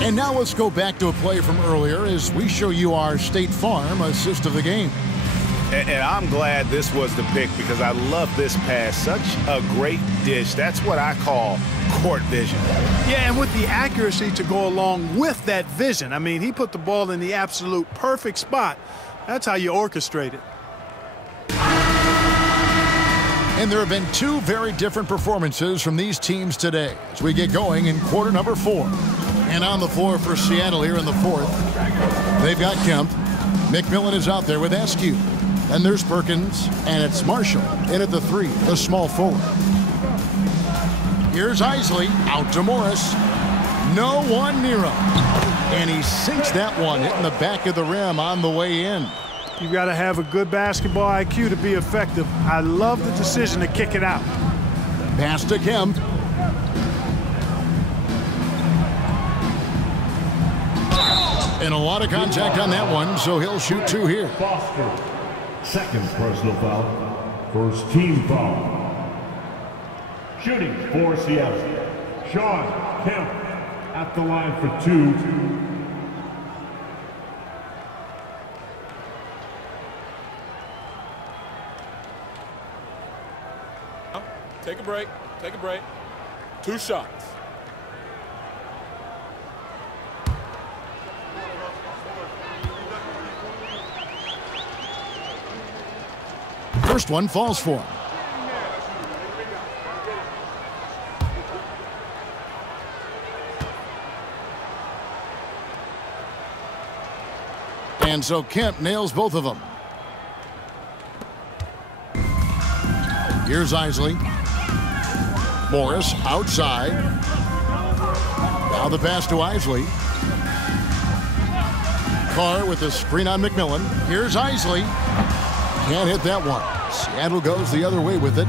And now let's go back to a play from earlier as we show you our State Farm assist of the game. And I'm glad this was the pick because I love this pass. Such a great dish. That's what I call court vision. Yeah, and with the accuracy to go along with that vision. I mean, he put the ball in the absolute perfect spot. That's how you orchestrate it. And there have been two very different performances from these teams today as we get going in quarter number 4. And on the floor for Seattle here in the fourth, they've got Kemp. McMillan is out there with Askew. And there's Perkins, and it's Marshall in at the 3, the small forward. Here's Isley, out to Morris. No one near him. And he sinks that one, hitting the back of the rim on the way in. You've got to have a good basketball IQ to be effective. I love the decision to kick it out. Pass to Kemp. And a lot of contact on that one, so he'll shoot 2 here. Foster. Second personal foul. First team foul. Shooting for Seattle. Sean Kemp at the line for 2. Take a break. Take a break. 2 shots. First one falls for him. And so Kemp nails both of them. Here's Isley. Morris outside. Now the pass to Isley. Carr with the screen on McMillan. Here's Isley. Can't hit that one. Seattle goes the other way with it.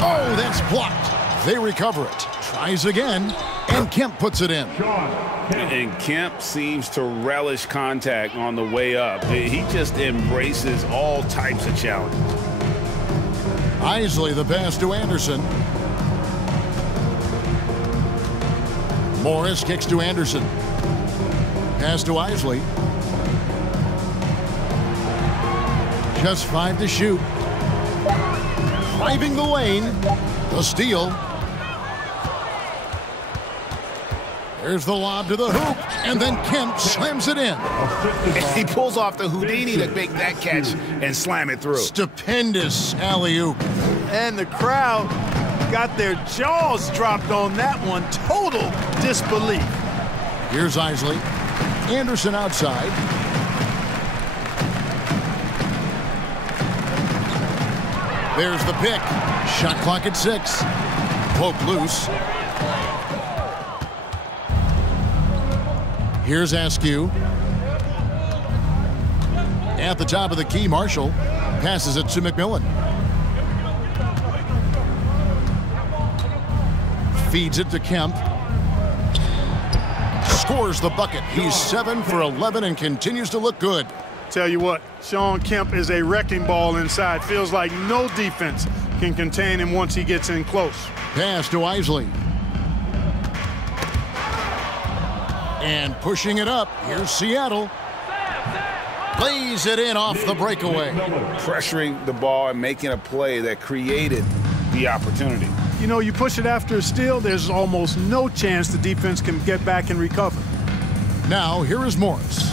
Oh, that's blocked. They recover it. Tries again, and Kemp puts it in. And Kemp seems to relish contact on the way up. He just embraces all types of challenges. Isley the pass to Anderson. Morris kicks to Anderson. Pass to Isley. Just 5 to shoot. Driving the lane. The steal. There's the lob to the hoop, and then Kemp slams it in. He pulls off the Houdini to make that catch and slam it through. Stupendous alley-oop. And the crowd got their jaws dropped on that one. Total disbelief. Here's Isley. Anderson outside. There's the pick. Shot clock at 6. Poke loose. Here's Askew. At the top of the key, Marshall passes it to McMillan. Feeds it to Kemp. Scores the bucket. He's 7 for 11 and continues to look good. Tell you what, Sean Kemp is a wrecking ball inside. Feels like no defense can contain him once he gets in close. Pass to Isley. And pushing it up, here's Seattle. Lays it in off the breakaway. Pressuring the ball and making a play that created the opportunity. You know, you push it after a steal, there's almost no chance the defense can get back and recover. Now, here is Morris.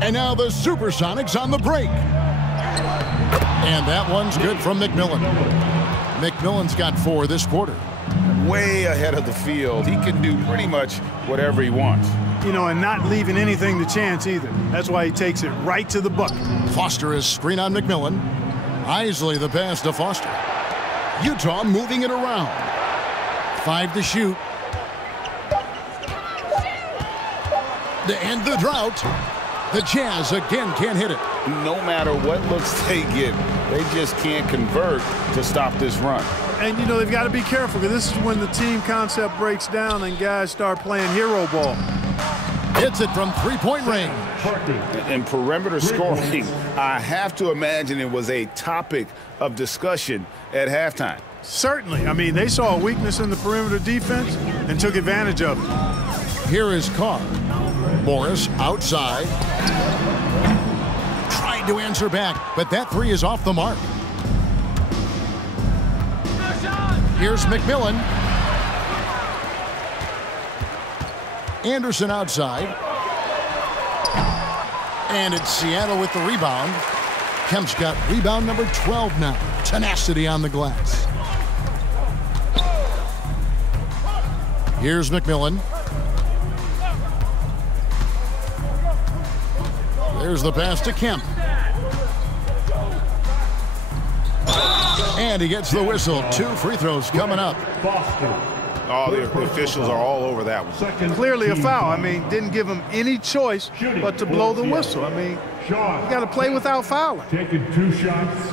And now the Supersonics on the break. And that one's good from McMillan. McMillan's got 4 this quarter. Way ahead of the field. He can do pretty much whatever he wants. You know, and not leaving anything to chance either. That's why he takes it right to the bucket. Foster is screen on McMillan. Isley the pass to Foster. Utah moving it around. 5 to shoot. To end the drought, the Jazz again can't hit it. No matter what looks they get, they just can't convert to stop this run. And, you know, they've got to be careful because this is when the team concept breaks down and guys start playing hero ball. Hits it from three-point range. And perimeter scoring, I have to imagine it was a topic of discussion at halftime. Certainly. I mean, they saw a weakness in the perimeter defense and took advantage of it. Here is Carr. Morris outside. Tried to answer back, but that three is off the mark. Here's McMillan. Anderson outside. And it's Seattle with the rebound. Kemp's got rebound number 12 now. Tenacity on the glass. Here's McMillan. There's the pass to Kemp. And he gets the whistle. 2 free throws coming up. Oh, the officials are all over that one. Clearly a foul. I mean, didn't give him any choice but to blow the whistle. I mean, you got to play without fouling. Taking 2 shots.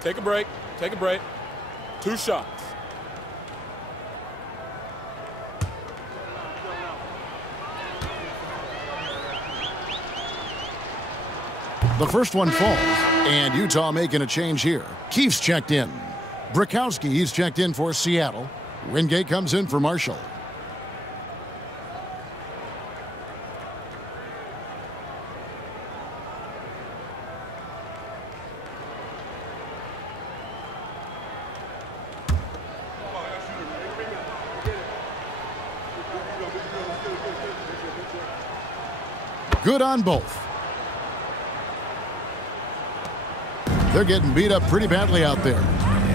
Take a break. Take a break. 2 shots. The first one falls, and Utah making a change here. Keefe's checked in. Brakowski, he's checked in for Seattle. Wingate comes in for Marshall. Good on both. They're getting beat up pretty badly out there.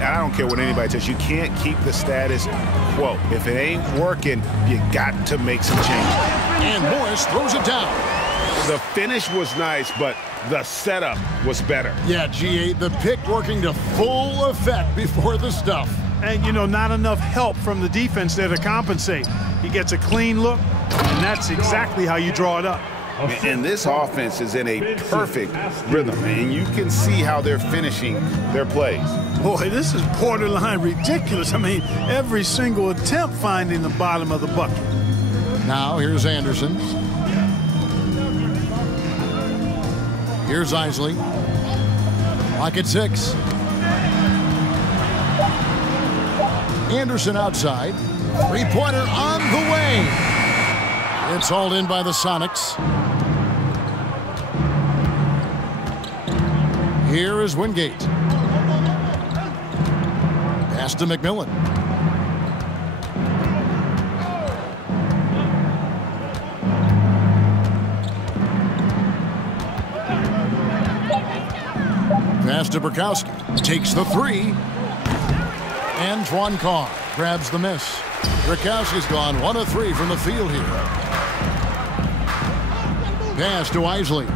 I don't care what anybody says. You can't keep the status quo. If it ain't working, you got to make some changes. And Morris throws it down. The finish was nice, but the setup was better. Yeah, G8, the pick working to full effect before the stuff. And, you know, not enough help from the defense there to compensate. He gets a clean look, and that's exactly how you draw it up. And this offense is in a perfect rhythm, and you can see how they're finishing their plays. Boy, this is borderline ridiculous. I mean, every single attempt finding the bottom of the bucket. Now, here's Anderson. Here's Isley. Lock at 6. Anderson outside. Three-pointer on the way. It's hauled in by the Sonics. Here is Wingate. Pass to McMillan. Pass to Brakowski. Takes the 3. Antoine Carr grabs the miss. Brakowski's gone 1 of 3 from the field here. Pass to Isley.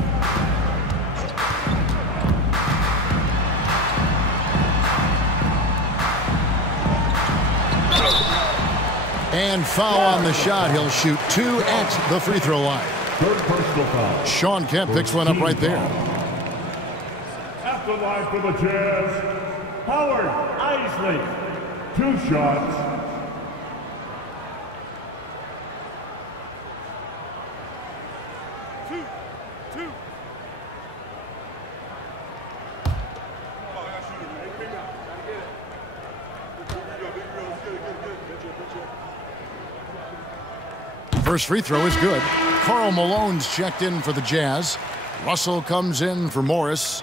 And foul on the shot. He'll shoot 2 at the free throw line. Third personal foul. Sean Kemp picks one up right there. After line for the Jazz, Howard Isley. 2 shots. First free throw is good. Karl Malone's checked in for the Jazz. Russell comes in for Morris.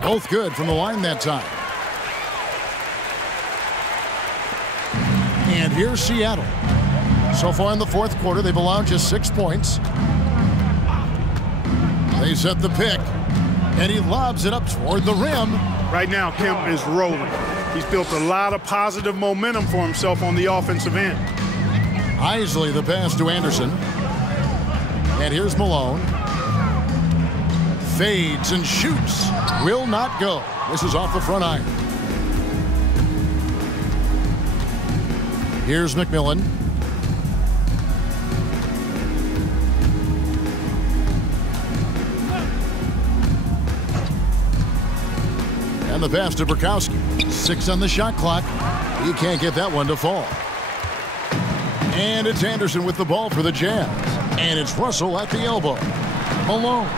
Both good from the line that time. And here's Seattle. So far in the fourth quarter, they've allowed just 6 points. They set the pick, and he lobs it up toward the rim. Right now, Kemp is rolling. He's built a lot of positive momentum for himself on the offensive end. Isley the pass to Anderson. And here's Malone. Fades and shoots. Will not go. This is off the front iron. Here's McMillan. And the pass to Burkowski. 6 on the shot clock. He can't get that one to fall. And it's Anderson with the ball for the Jazz. And it's Russell at the elbow. Malone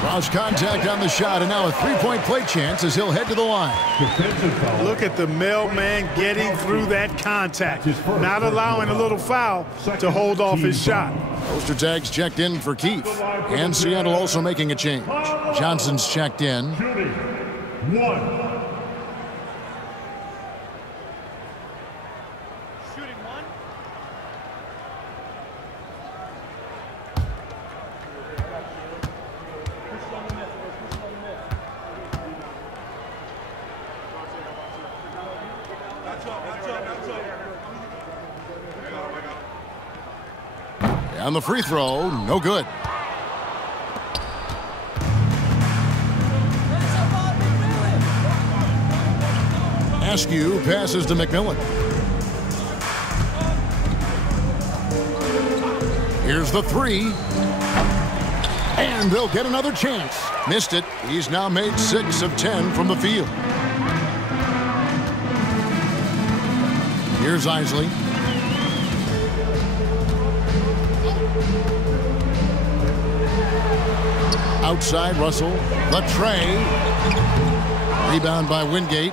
draws contact on the shot, and now a three-point play chance as he'll head to the line. Look at the mailman getting through that contact, not allowing a little foul to hold off his shot. Ostertag's checked in for Keith, and Seattle also making a change. Johnson's checked in. One. And the free throw, no good. Askew passes to McMillan. Here's the three. And they'll get another chance. Missed it. He's now made 6 of 10 from the field. Here's Isley. Outside Russell. The tray. Rebound by Wingate.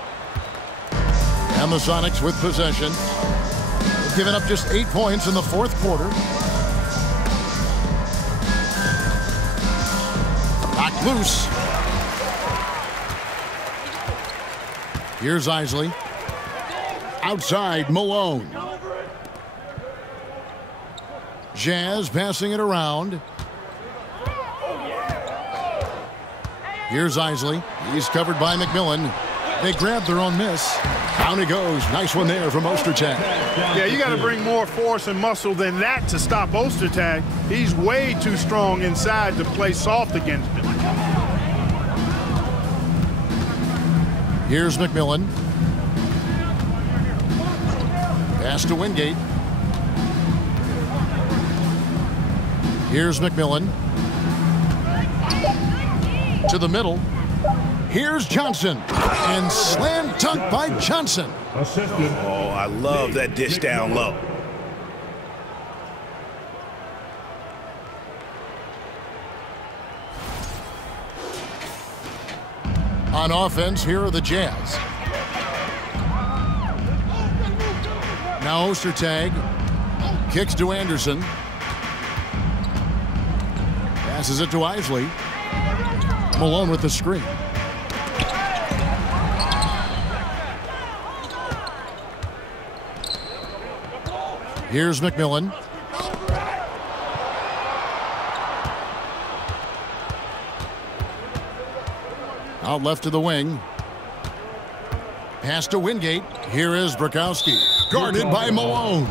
And the Sonics with possession. They've given up just 8 points in the fourth quarter. Knocked loose. Here's Isley. Outside Malone. Jazz passing it around. Here's Isley. He's covered by McMillan. They grab their own miss. Down he goes. Nice one there from Ostertag. Yeah, you got to bring more force and muscle than that to stop Ostertag. He's way too strong inside to play soft against him. Here's McMillan. Pass to Wingate. Here's McMillan. To the middle. Here's Johnson. And slam dunk by Johnson. Oh, I love that dish down low. On offense, here are the Jazz. Now Ostertag kicks to Anderson. Passes it to Isley. Malone with the screen. Here's McMillan. Out left to the wing. Pass to Wingate. Here is Burkowski. Guarded by Malone.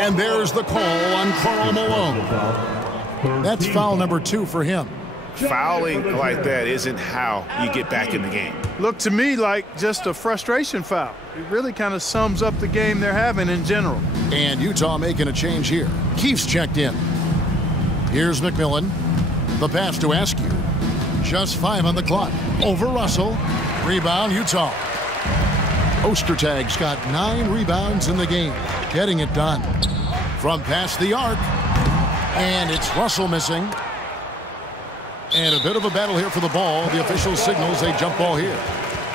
And there's the call on Karl Malone. That's foul number 2 for him. Fouling like that isn't how you get back in the game. Looked to me like just a frustration foul. It really kind of sums up the game they're having in general. And Utah making a change here. Keith's checked in. Here's McMillan. The pass to Askew. Just 5 on the clock. Over Russell. Rebound, Utah. Ostertag's got 9 rebounds in the game. Getting it done. From past the arc. And it's Russell missing. And a bit of a battle here for the ball. The official signals a jump ball here.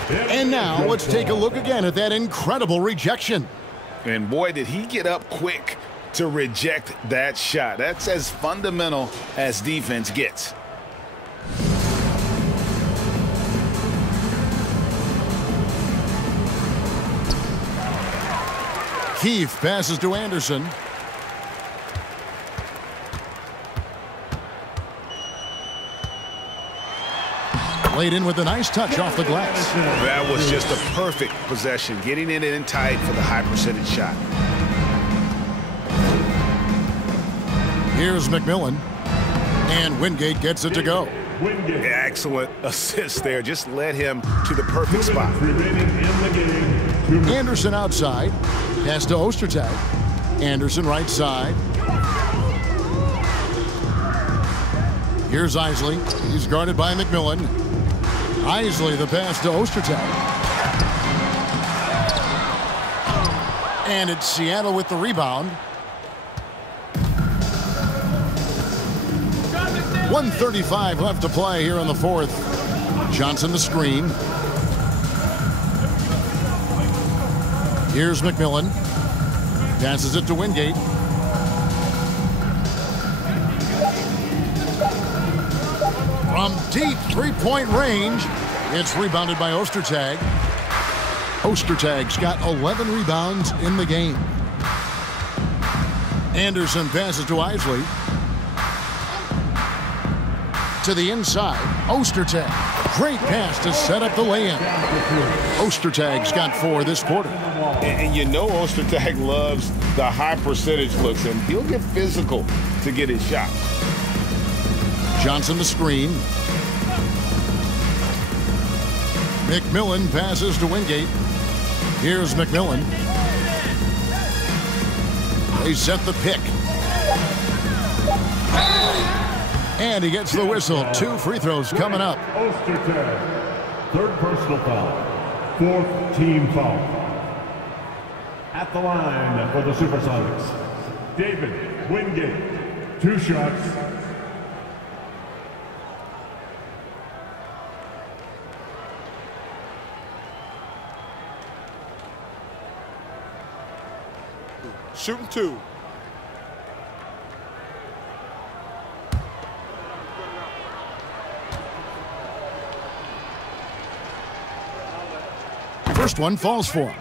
And now let's take a look again at that incredible rejection. And boy, did he get up quick to reject that shot. That's as fundamental as defense gets. Keith passes to Anderson. Laid in with a nice touch off the glass. That was just a perfect possession, getting it in tight for the high percentage shot. Here's McMillan. And Wingate gets it to go. Excellent assist there. Just led him to the perfect spot. Anderson outside. Pass to Ostertag. Anderson right side. Here's Isley. He's guarded by McMillan. Isley the pass to Ostertag. And it's Seattle with the rebound. 1:35 left to play here in the fourth. Johnson the screen. Here's McMillan. Passes it to Wingate. From deep three-point range, it's rebounded by Ostertag. Ostertag's got 11 rebounds in the game. Anderson passes to Isley. To the inside, Ostertag. Great pass to set up the lay-in. Ostertag's got 4 this quarter. And you know Ostertag loves the high percentage looks, and he'll get physical to get his shot. Johnson the screen. McMillan passes to Wingate. Here's McMillan. They set the pick. And he gets the whistle. 2 free throws coming up. Ostertag, 3rd personal foul, 4th team foul. At the line for the Supersonics, David Wingate, 2 shots. Shooting 2. First one falls for him.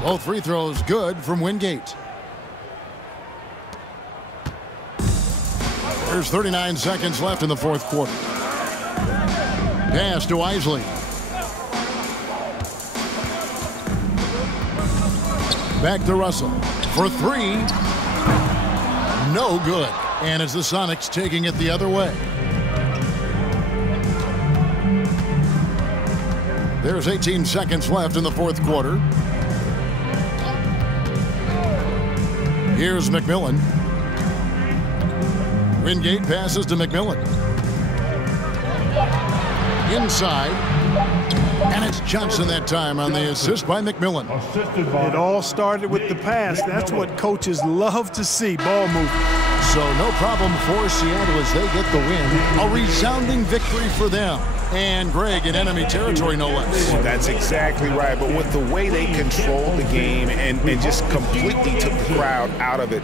Both free throws good from Wingate. There's 39 seconds left in the fourth quarter. Pass to Isley. Back to Russell for 3. No good. And it's the Sonics taking it the other way. There's 18 seconds left in the fourth quarter. Here's McMillan. Wingate passes to McMillan. Inside. And it's Johnson that time on the assist by McMillan. It all started with the pass. That's what coaches love to see, ball movement. So no problem for Seattle as they get the win. A resounding victory for them. And Greg in enemy territory, no less. That's exactly right. But with the way they controlled the game and just completely took the crowd out of it,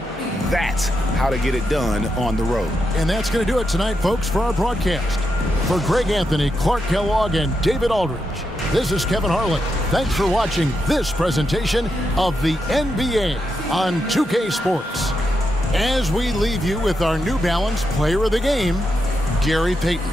that's how to get it done on the road. And that's going to do it tonight, folks, for our broadcast. For Greg Anthony, Clark Kellogg, and David Aldridge, this is Kevin Harlan. Thanks for watching this presentation of the NBA on 2K Sports. As we leave you with our New Balance Player of the Game, Gary Payton.